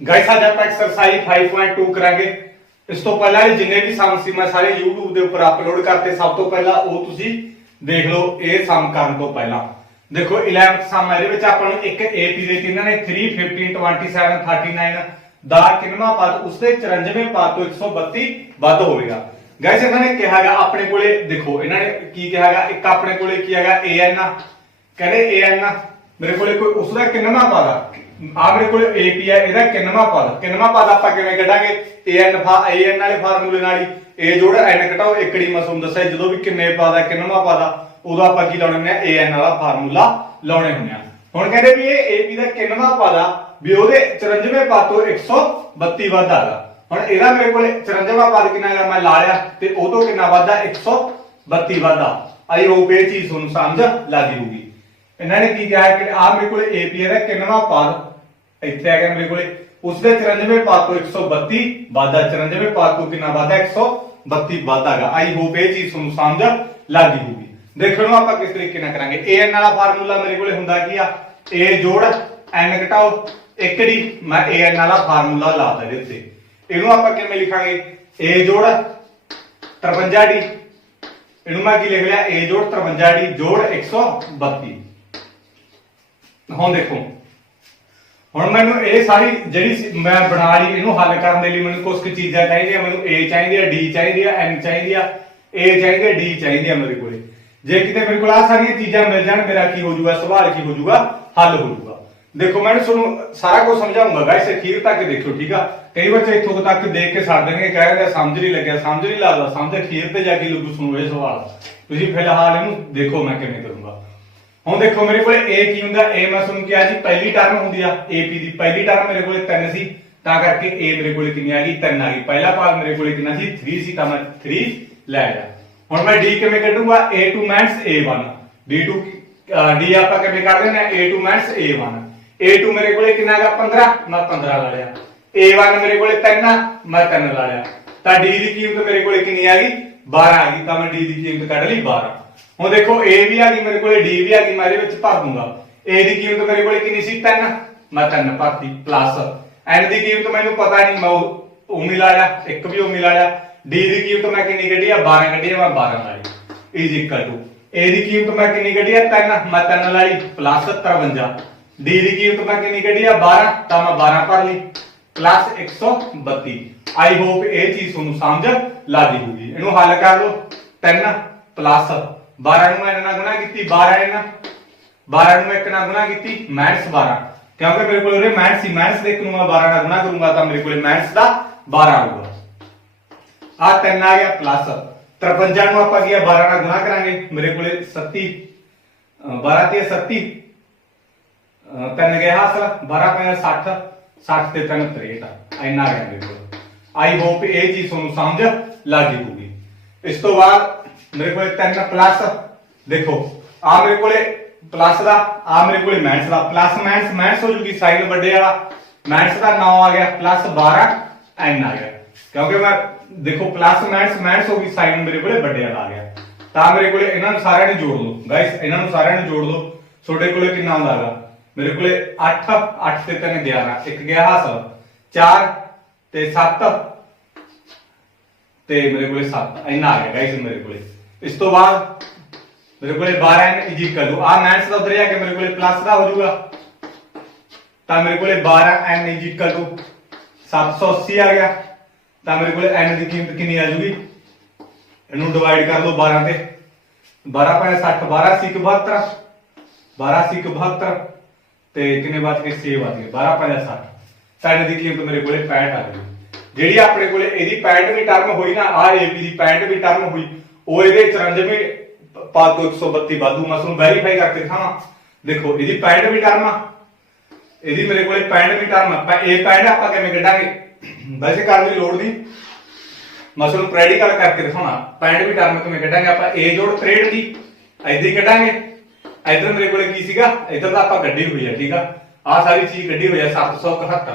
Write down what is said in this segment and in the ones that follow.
Guys आज आप exercise 5.2 करांगे। इस तो पहला जिन्ने भी सम सी मैं सारे YouTube ਦੇ ਉੱਪਰ ਅਪਲੋਡ ਕਰਤੇ। ਸਭ ਤੋਂ ਪਹਿਲਾਂ ਉਹ ਤੁਸੀਂ ਦੇਖ ਲਓ। ਇਹ ਸਮ ਕਰਨ ਤੋਂ ਪਹਿਲਾਂ ਦੇਖੋ 11th ਸਮ ਇਹਦੇ ਵਿੱਚ ਆਪਾਂ ਨੂੰ ਇੱਕ AP ਦੇ ਇਹਨਾਂ ਨੇ 3 15 27 39 ਦਾ ਕਿੰਨਵਾਂ ਪਦ ਉਸਦੇ 94ਵੇਂ ਪਦ ਤੋਂ 132 ਵੱਧ ਹੋਵੇਗਾ। ਗਾਇਸ ਇਹਨਾਂ ਨੇ ਕਿਹਾਗਾ ਆਪਣੇ ਕੋਲੇ ਦੇਖੋ ਇਹਨਾਂ ਨੇ ਕੀ ਕਿਹਾਗਾ ਇੱਕ ਆਪਣੇ ਕੋਲੇ ਕੀ ਹੈਗਾ AN ਕਹਿੰਦੇ AN ਮੇਰੇ ਕੋਲੇ ਕੋਈ ਉਸਦਾ ਕਿੰਨਵਾਂ ਪਦ ਆ ਮੇਰੇ ਕੋਲ AP ਹੈ ਇਹਦਾ ਕਿੰਨਵਾਂ ਪਦ ਆਪਾਂ ਕਿਵੇਂ ਕੱਢਾਂਗੇ AN ਵਾਲੇ ਫਾਰਮੂਲੇ ਨਾਲ ਹੀ A ਜੋੜ N ਘਟਾਓ ਇਕੜੀ ਮੈਂ ਤੁਹਾਨੂੰ ਦੱਸਿਆ ਜਦੋਂ ਵੀ ਕਿੰਨੇ ਪਦ ਆ ਕਿੰਨਵਾਂ ਪਦ ਆ ਉਦੋਂ ਆਪਾਂ ਕੀ ਲਾਉਣੇ ਹੁੰਦੇ ਆ AN ਵਾਲਾ ਫਾਰਮੂਲਾ ਲਾਉਣੇ ਹੁੰਦੇ ਆ। ਹੁਣ ਕਹਿੰਦੇ ਵੀ ਇਹ AP ਦਾ ਕਿੰਨਵਾਂ ਪਦ ਆ ਵੀ ਉਹਦੇ 94ਵੇਂ ਪਦ ਤੋਂ 132 ਵੱਧ ਆਗਾ। ਹੁਣ ਇਹਦਾ ਮੇਰੇ ਕੋਲ 94ਵਾਂ ਪਦ ਕਿੰਨਾ ਹੈਗਾ ਮੈਂ ਲਾ ਲਿਆ ਤੇ ਉਹ ਤੋਂ ਕਿੰਨਾ ਵੱਧ ਆ 132 ਵੱਧ ਆ। ਆਈ ਹੋਪ ਇਹ ਚੀਜ਼ ਤੁਹਾਨੂੰ ਸਮਝ ਲੱਗ ਜੂਗੀ। ਇਹਨਾਂ ਨੇ ਕੀ ਕਿਹਾ ਕਿ ਆ ਮੇਰੇ ਕੋਲ AP ਦਾ ਕਿੰਨਵਾਂ ਪਦ ਇੱਥੇ ਆ ਗਿਆ ਮੇਰੇ ਕੋਲੇ ਉਸਦੇ 94ਵੇਂ ਪਦ ਤੋਂ 132 ਵਾਧਾ 94ਵੇਂ ਪਦ ਤੋਂ ਕਿੰਨਾ ਵਾਧਾ 132 ਵਾਧਾਗਾ। ਆਈ ਹੋਪ ਇਹ ਚੀਜ਼ ਤੁਹਾਨੂੰ ਸਮਝ ਲੱਗ ਜੂਗੀ। ਦੇਖੋ ਨੂੰ ਆਪਾਂ ਕਿਸ ਤਰੀਕੇ ਨਾਲ ਕਰਾਂਗੇ। AN ਵਾਲਾ ਫਾਰਮੂਲਾ ਮੇਰੇ ਕੋਲੇ ਹੁੰਦਾ ਕੀ ਆ A ਜੋੜ N ਘਟਾਓ ਇਕੜੀ ਮੈਂ AN ਵਾਲਾ ਫਾਰਮੂਲਾ ਲਾਤਾ ਇਹਦੇ ਉੱਤੇ। ਇਹਨੂੰ ਆਪਾਂ ਕਿਵੇਂ ਲਿਖਾਂਗੇ A ਜੋੜ 53D ਇਹਨੂੰ ਮੈਂ ਕੀ ਲਿਖ ਲਿਆ A ਜੋੜ 53D ਜੋੜ 132। ਹੁਣ ਦੇਖੋ ਹੁਣ ਮੈਨੂੰ ਇਹ ਸਾਰੀ ਜਿਹੜੀ ਮੈਂ ਬਣਾ ਲਈ ਇਹਨੂੰ ਹੱਲ ਕਰਨ ਦੇ ਲਈ ਮੈਨੂੰ ਕੁਝ ਕੁ ਚੀਜ਼ਾਂ ਚਾਹੀਦੀਆਂ। ਮੈਨੂੰ A ਚਾਹੀਦੀ ਆ D ਚਾਹੀਦੀ ਆ N ਚਾਹੀਦੀ ਆ A ਚਾਹੀਦੀ ਆ D ਚਾਹੀਦੀ ਆ ਮੇਰੇ ਕੋਲੇ। ਜੇ ਕਿਤੇ ਮੇਰੇ ਕੋਲ ਆ ਸਾਰੀਆਂ ਚੀਜ਼ਾਂ ਮਿਲ ਜਾਣ ਮੇਰਾ ਕੀ ਹੋ ਜਾਊਗਾ ਸਵਾਲ ਕੀ ਹੋ ਜਾਊਗਾ ਹੱਲ ਹੋ ਜਾਊਗਾ। ਦੇਖੋ ਮੈਂ ਤੁਹਾਨੂੰ ਸਾਰਾ ਕੁਝ ਸਮਝਾਉਂਗਾ ਗਾਇਸ ਅਖੀਰ ਤੱਕ ਦੇਖਿਓ ਠੀਕ ਆ। ਕਈ ਬੱਚੇ ਇੱਥੋਂ ਤੱਕ ਦੇਖ ਕੇ ਛੱਡ ਦੇਣਗੇ ਕਹਿੰਦੇ ਸਮਝ ਨਹੀਂ ਲੱਗਿਆ ਸਮਝ ਨਹੀਂ ਲੱਗਦਾ ਸਮਝ ਅਖੀਰ ਤੇ ਜਾ ਕੇ ਲੱਗੂ ਸੁਣੋ ਇਹ ਸਵਾਲ। ਤੁਸੀਂ ਫਿਲਹਾਲ ਇਹਨੂੰ ਦੇਖੋ ਮੈਂ ਕਿਵੇਂ ਕਰੂੰਗਾ। ਹੁਣ ਦੇਖੋ ਮੇਰੇ ਕੋਲੇ A ਕੀ ਹੁੰਦਾ A ਮੈਂ ਤੁਹਾਨੂੰ ਕਿਹਾ ਜੀ ਪਹਿਲੀ ਟਰਮ ਹੁੰਦੀ ਆ AP ਦੀ ਪਹਿਲੀ ਟਰਮ ਮੇਰੇ ਕੋਲੇ 3 ਸੀ ਤਾਂ ਕਰਕੇ A ਮੇਰੇ ਕੋਲੇ ਕਿੰਨੀ ਆ ਗਈ 3 ਆ ਗਈ। ਪਹਿਲਾ ਪਦ ਮੇਰੇ ਕੋਲੇ ਕਿੰਨਾ ਸੀ 3 ਸੀ ਤਾਂ ਮੈਂ 3 ਲੈ ਲਿਆ। ਹੁਣ ਮੈਂ D ਕਿਵੇਂ ਕੱਢੂੰਗਾ A2 - A1 D2 D ਆਪਾਂ ਕਿਵੇਂ ਕੱਢਦੇ ਨੇ A2 - A1 A2 ਮੇਰੇ ਕੋਲੇ ਕਿੰਨਾ ਹੈਗਾ 15 ਮੈਂ 15 ਲਾ ਲਿਆ। A1 ਮੇਰੇ ਕੋਲੇ 3 ਆ ਮੈਂ 3 ਲਾ ਲਿਆ ਤਾਂ D ਦੀ ਕੀਮਤ ਮੇਰੇ ਕੋਲੇ ਕਿੰਨੀ ਆ ਗਈ 12 ਆ ਗਈ ਤਾਂ ਮੈਂ D ਦੀ ਕੀਮਤ ਕੱਢ ਲਈ 12। ਹੁਣ ਦੇਖੋ A ਵੀ ਆ ਗਈ ਮੇਰੇ ਕੋਲੇ D ਵੀ ਆ ਗਈ ਮੈਂ ਇਹਦੇ ਵਿੱਚ ਭਰ ਦੂੰਗਾ। A ਦੀ ਕੀਮਤ ਮੇਰੇ ਕੋਲੇ ਕਿੰਨੀ ਸੀ 3 ਮੈਂ 3 ਭਰਤੀ ਪਲੱਸ N ਦੀ ਕੀਮਤ ਮੈਨੂੰ ਪਤਾ ਨਹੀਂ ਮੈਂ ਉਮੀ ਲਾ ਲਿਆ ਇੱਕ ਵੀ ਉਮੀ ਲਾ ਲਿਆ। D ਦੀ ਕੀਮਤ ਮੈਂ ਕਿੰਨੀ ਕੱਢੀ ਆ 12 ਕੱਢੀ ਆ ਮੈਂ 12 ਲਾ ਲਈ ਇਜ਼ ਇਕੁਅਲ ਟੂ A ਦੀ ਕੀਮਤ ਮੈਂ ਕਿੰਨੀ ਕੱਢੀ ਆ 3 ਮੈਂ 3 ਲਾ ਲਈ ਪਲੱਸ 53 D ਦੀ ਕੀਮਤ ਮੈਂ ਕਿੰਨੀ ਕੱਢੀ ਆ 12 ਤਾਂ ਮੈਂ 12 ਭਰ ਲਈ ਪਲੱਸ 132। ਆਈ ਹੋਪ ਇਹ ਚੀਜ਼ ਤੁਹਾਨੂੰ ਸਮਝ ਲੱਗ ਜੂਗੀ। ਇਹਨੂੰ ਹੱਲ ਕਰ ਲਓ 3 ਪਲੱਸ 12 ਨੂੰ ਮੈਂ ਨਾਲ ਗੁਣਾ ਕੀਤੀ 12 ਨੂੰ 1 ਨਾਲ ਗੁਣਾ ਕੀਤੀ -12 ਕਿਉਂਕਿ ਮੇਰੇ ਕੋਲ ਉਰੇ ਮਾਈਨਸ ਸੀ ਮਾਈਨਸ ਦੇ ਇੱਕ ਨੂੰ ਮੈਂ 12 ਨਾਲ ਗੁਣਾ ਕਰੂੰਗਾ ਤਾਂ ਮੇਰੇ ਕੋਲੇ ਮਾਈਨਸ ਦਾ 12 ਆਊਗਾ। ਆ 3 ਆ ਗਿਆ ਪਲੱਸ 53 ਨੂੰ ਆਪਾਂ ਕੀ 12 ਨਾਲ ਗੁਣਾ ਕਰਾਂਗੇ ਮੇਰੇ ਕੋਲੇ 37 12 ਤੇ 37 3 ਗਿਆ ਹਾਸਲ 12 × 60 60 ਤੇ 3 63 ਇੰਨਾ ਆ ਗਿਆ ਮੇਰੇ ਕੋਲ। ਆਈ ਹੋਪ ਇਹ ਚੀਜ਼ ਤੁਹਾਨੂੰ ਸਮਝ ਲੱਗ ਜੂਗੀ। ਇਸ ਤੋਂ ਬਾਅਦ ਮੇਰੇ ਕੋਲੇ 3 ਪਲੱਸ ਦੇਖੋ ਆ ਮੇਰੇ ਕੋਲੇ ਪਲੱਸ ਦਾ ਆ ਮੇਰੇ ਕੋਲੇ ਮਾਈਨਸ ਦਾ ਪਲੱਸ ਮਾਈਨਸ ਹੋ ਜੂਗੀ ਸਾਈਨ ਵੱਡੇ ਵਾਲਾ ਮਾਈਨਸ ਦਾ 9 ਆ ਗਿਆ ਪਲੱਸ 12 n ਆ ਗਿਆ ਕਿਉਂਕਿ ਮੈਂ ਦੇਖੋ ਪਲੱਸ ਮਾਈਨਸ ਹੋ ਗਈ ਸਾਈਨ ਮੇਰੇ ਕੋਲੇ ਵੱਡੇ ਵਾਲਾ ਆ ਗਿਆ ਤਾਂ ਮੇਰੇ ਕੋਲੇ ਇਹਨਾਂ ਨੂੰ ਸਾਰਿਆਂ ਨੂੰ ਜੋੜ ਲਓ ਗਾਇਸ ਇਹਨਾਂ ਨੂੰ ਸਾਰਿਆਂ ਨੂੰ ਜੋੜ ਲਓ। ਤੁਹਾਡੇ ਕੋਲੇ ਕਿੰਨਾ ਹੁੰਦਾ ਹੈਗਾ ਮੇਰੇ ਕੋਲੇ 8 ਤੇ 3 11 ਇੱਕ ਗਿਆ ਹਾਸਲ 4 ਤੇ 7 ਤੇ ਮੇਰੇ ਕੋਲੇ 7 ਇੰਨਾ ਆ ਗਿਆ ਗਾਇਸ ਮੇਰੇ ਕੋਲੇ। ਇਸ ਤੋਂ ਬਾਅਦ ਮੇਰੇ ਕੋਲੇ 12n ਇਜ ਇਕੁਅਲ ਟੂ ਆ ਮਾਈਨਸ ਦਾ ਉਧਰ ਜਾ ਕੇ ਮੇਰੇ ਕੋਲੇ ਪਲੱਸ ਦਾ ਹੋ ਜਾਊਗਾ ਤਾਂ ਮੇਰੇ ਕੋਲੇ 12n ਇਜ ਇਕੁਅਲ ਟੂ 780 ਆ ਗਿਆ ਤਾਂ ਮੇਰੇ ਕੋਲੇ n ਦੀ ਕੀਮਤ ਕਿੰਨੀ ਆ ਜੂਗੀ ਇਹਨੂੰ ਡਿਵਾਈਡ ਕਰ ਲਓ 12 ਤੇ 12 × 60 12 × 72 12 × 72 ਤੇ ਕਿੰਨੇ ਬਚ ਗਏ 6 ਬਚ ਗਏ 12 × 60 ਤਾਂ n ਦੀ ਕੀਮਤ ਮੇਰੇ ਕੋਲੇ 65 ਆ ਗਈ। ਜਿਹੜੀ ਆਪਣੇ ਕੋਲੇ ਇਹਦੀ 65ਵੀਂ ਟਰਮ ਹੋਈ ਨਾ ਆ AP ਦੀ 65ਵੀਂ ਟਰਮ ਹੋਈ ਉਹ ਇਹਦੇ 94ਵੇਂ ਪਦ ਤੋਂ 132 ਵਾਧੂ ਮੈਂ ਤੁਹਾਨੂੰ ਵੈਰੀਫਾਈ ਕਰਕੇ ਦਿਖਾਵਾਂ। ਦੇਖੋ ਇਹਦੀ 65ਵੀਂ ਟਰਮ ਆ ਇਹਦੀ ਮੇਰੇ ਕੋਲੇ 65ਵੀਂ ਟਰਮ ਆ ਇਹ 65 ਆਪਾਂ ਕਿਵੇਂ ਕੱਢਾਂਗੇ ਵੈਸੇ ਕਰਨ ਦੀ ਲੋੜ ਨਹੀਂ ਮੈਂ ਤੁਹਾਨੂੰ ਪ੍ਰੈਕਟੀਕਲ ਕਰਕੇ ਦਿਖਾਉਣਾ। 65ਵੀਂ ਟਰਮ ਕਿਵੇਂ ਕੱਢਾਂਗੇ ਆਪਾਂ A ਜੋੜ 63 ਦੀ ਏਦਾਂ ਹੀ ਕੱਢਾਂਗੇ। ਇਧਰ ਮੇਰੇ ਕੋਲੇ ਕੀ ਸੀਗਾ ਇਧਰ ਤਾਂ ਆਪਾਂ ਕੱਢੀ ਹੋਈ ਆ ਠੀਕ ਆ ਆ ਸਾਰੀ ਚੀਜ਼ ਕੱਢੀ ਹੋਈ ਆ 771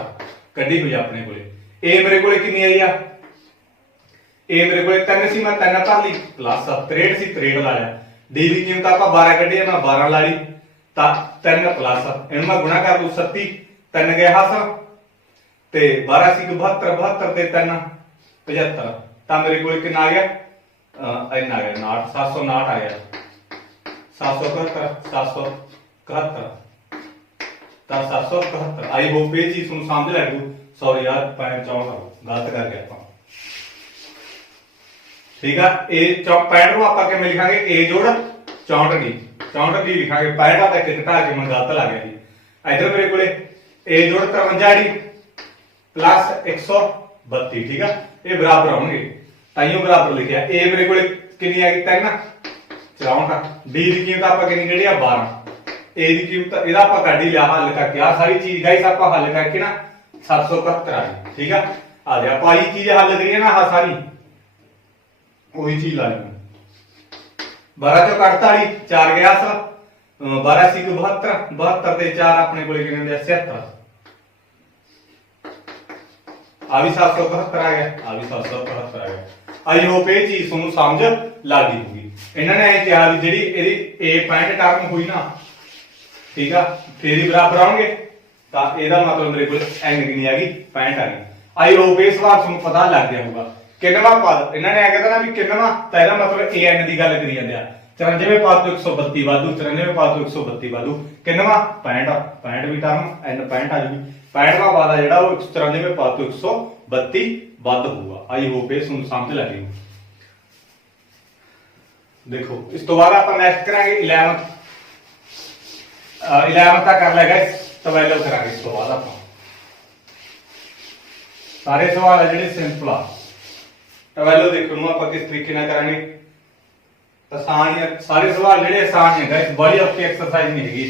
ਕੱਢੀ ਹੋਈ ਆ ਆਪਣੇ ਕੋਲੇ। A ਮੇਰੇ ਕੋਲੇ ਕਿੰਨੀ ਆਈ ਆ A ਮੇਰੇ ਕੋਲੇ 3 ਸੀ ਮੈਂ 3 ਭਰ ਲਈ ਪਲੱਸ 63 ਸੀ 63 ਲਾ ਲਿਆ। D ਦੀ ਕੀਮਤ ਆਪਾਂ 12 ਕੱਢੀ ਆ ਮੈਂ 12 ਲਾ ਲਈ ਤਾਂ 3 ਪਲੱਸ ਇਹਨੂੰ ਮੈਂ ਗੁਣਾ ਕਰ ਦੂ 37 3 ਗਿਆ ਹਾਸਲ ਤੇ 12 ਸੀ 72 72 ਤੇ 3 75 ਤਾਂ ਮੇਰੇ ਕੋਲ ਕਿੰਨਾ ਆ ਗਿਆ ਇੰਨਾ ਆ ਗਿਆ 59 759 ਆ ਗਿਆ 771 771 ਤਾਂ 771 आई होप ये चीज ਤੁਹਾਨੂੰ ਸਮਝ ਲੱਗ ਗਈ सॉरी यार 65 गलत कर गया ਆਪਾਂ ठीक है ए 65 ਨੂੰ ਆਪਾਂ ਕਿਵੇਂ ਲਿਖਾਂਗੇ a ਜੋੜ 64 ਦੀ 64 ਦੀ ਲਿਖਾਂਗੇ 65 ਦਾ ਇੱਕ ਘਟਾ ਕੇ ਮੈਂ ਗਲਤ ਲਾ ਗਿਆ ਜੀ ਇਧਰ ਮੇਰੇ ਕੋਲੇ a ਜੋੜ 53 ਦੀ प्लस 132 ठीक है ये बराबर होंगे ताइयों बराबर लिखा ए मेरे को कितनी आ गई 3 64 डी की कीमत आप कितनी कड़ी 12 ए की कीमत ਇਹਦਾ ਆਪਾਂ ਕੱਢ ਹੀ ਲਿਆ ਹੱਲ ਕਰਕੇ ਆ ਸਾਰੀ ਚੀਜ਼ ਗਾਇਸ ਆਪਾਂ ਹੱਲ ਕਰਕੇ ਨਾ 771 ਆ ਗਈ ठीक है ਆ ਜਾ ਆਪਾਂ ਇਹ ਚੀਜ਼ ਹੱਲ ਕਰੀਏ ਨਾ ਆ ਸਾਰੀ ਉਹੀ ਚੀਜ਼ ਲਾ ਲਈ 12 ਚੋਂ 48 4 ਗਿਆ ਅਸਲ 12 ਸੀ 72 72 ਤੇ 4 ਆਪਣੇ ਕੋਲੇ ਕਿੰਨੇ ਹੁੰਦੇ 77 ਆ ਵੀ 771 ਆ ਗਿਆ ਆ ਵੀ 771 ਆ ਗਿਆ ਆਈ ਹੋਪ ਇਹ ਚੀਜ਼ ਤੁਹਾਨੂੰ ਸਮਝ ਲੱਗ ਗਈ ਹੋਊਗੀ ਇਹਨਾਂ ਨੇ ਇਹ ਕਿਹਾ ਵੀ ਜਿਹੜੀ ਇਹਦੀ a ਪੁਆਇੰਟ ਟਰਮ ਹੋਈ ਨਾ ਠੀਕ ਆ ਫੇਰ ਹੀ ਬਰਾਬਰ ਆਉਣਗੇ ਤਾਂ ਇਹਦਾ ਮਤਲਬ ਮੇਰੇ ਕੋਲ n ਕਿੰਨੀ ਆ ਗਈ 65 ਆ ਗਈ ਆਈ ਹੋਪ ਇਹ ਸਵਾਲ ਤੁਹਾਨੂੰ ਪਤਾ ਲੱਗ ਗਿਆ ਹੋਊਗਾ ਕਿੰਨਵਾਂ ਪਦ ਇਹਨਾਂ ਨੇ ਆ ਕਹਿੰਦਾ ਨਾ ਵੀ ਕਿੰਨਵਾਂ ਤਾਂ ਇਹਦਾ ਮਤਲਬ an ਦੀ ਗੱਲ ਕਰੀ ਜਾਂਦੇ ਆ 94 ਪਦ ਤੋਂ 132 ਵਾਧੂ 94 ਪਦ ਤੋਂ 132 ਵਾਧੂ ਕਿੰਨਵਾਂ 65 65 ਵੀ ਟਰਮ n 65 ਆ ਜੂਗੀ 65ਵਾਂ ਪਦ ਆ ਜਿਹੜਾ ਉਹ 94 ਪਦ ਤੋਂ 132 ਵੱਧ ਹੋਊਗਾ ਆਈ ਹੋਪ ਇਹ ਤੁਹਾਨੂੰ ਸਮਝ ਲੱਗ ਗਈ देखो इस तो बाद आप नेक्स्ट करांगे 11th 11th का कर लेगा 12 करांगे इस तो बाद आप सारे सवाल है जेडे सिंपल आ 12 देखो नु आप किस तरीके ना करांगे आसान है सारे सवाल जेडे आसान है गाइस बड़ी औखी एक्सरसाइज नहीं हैगी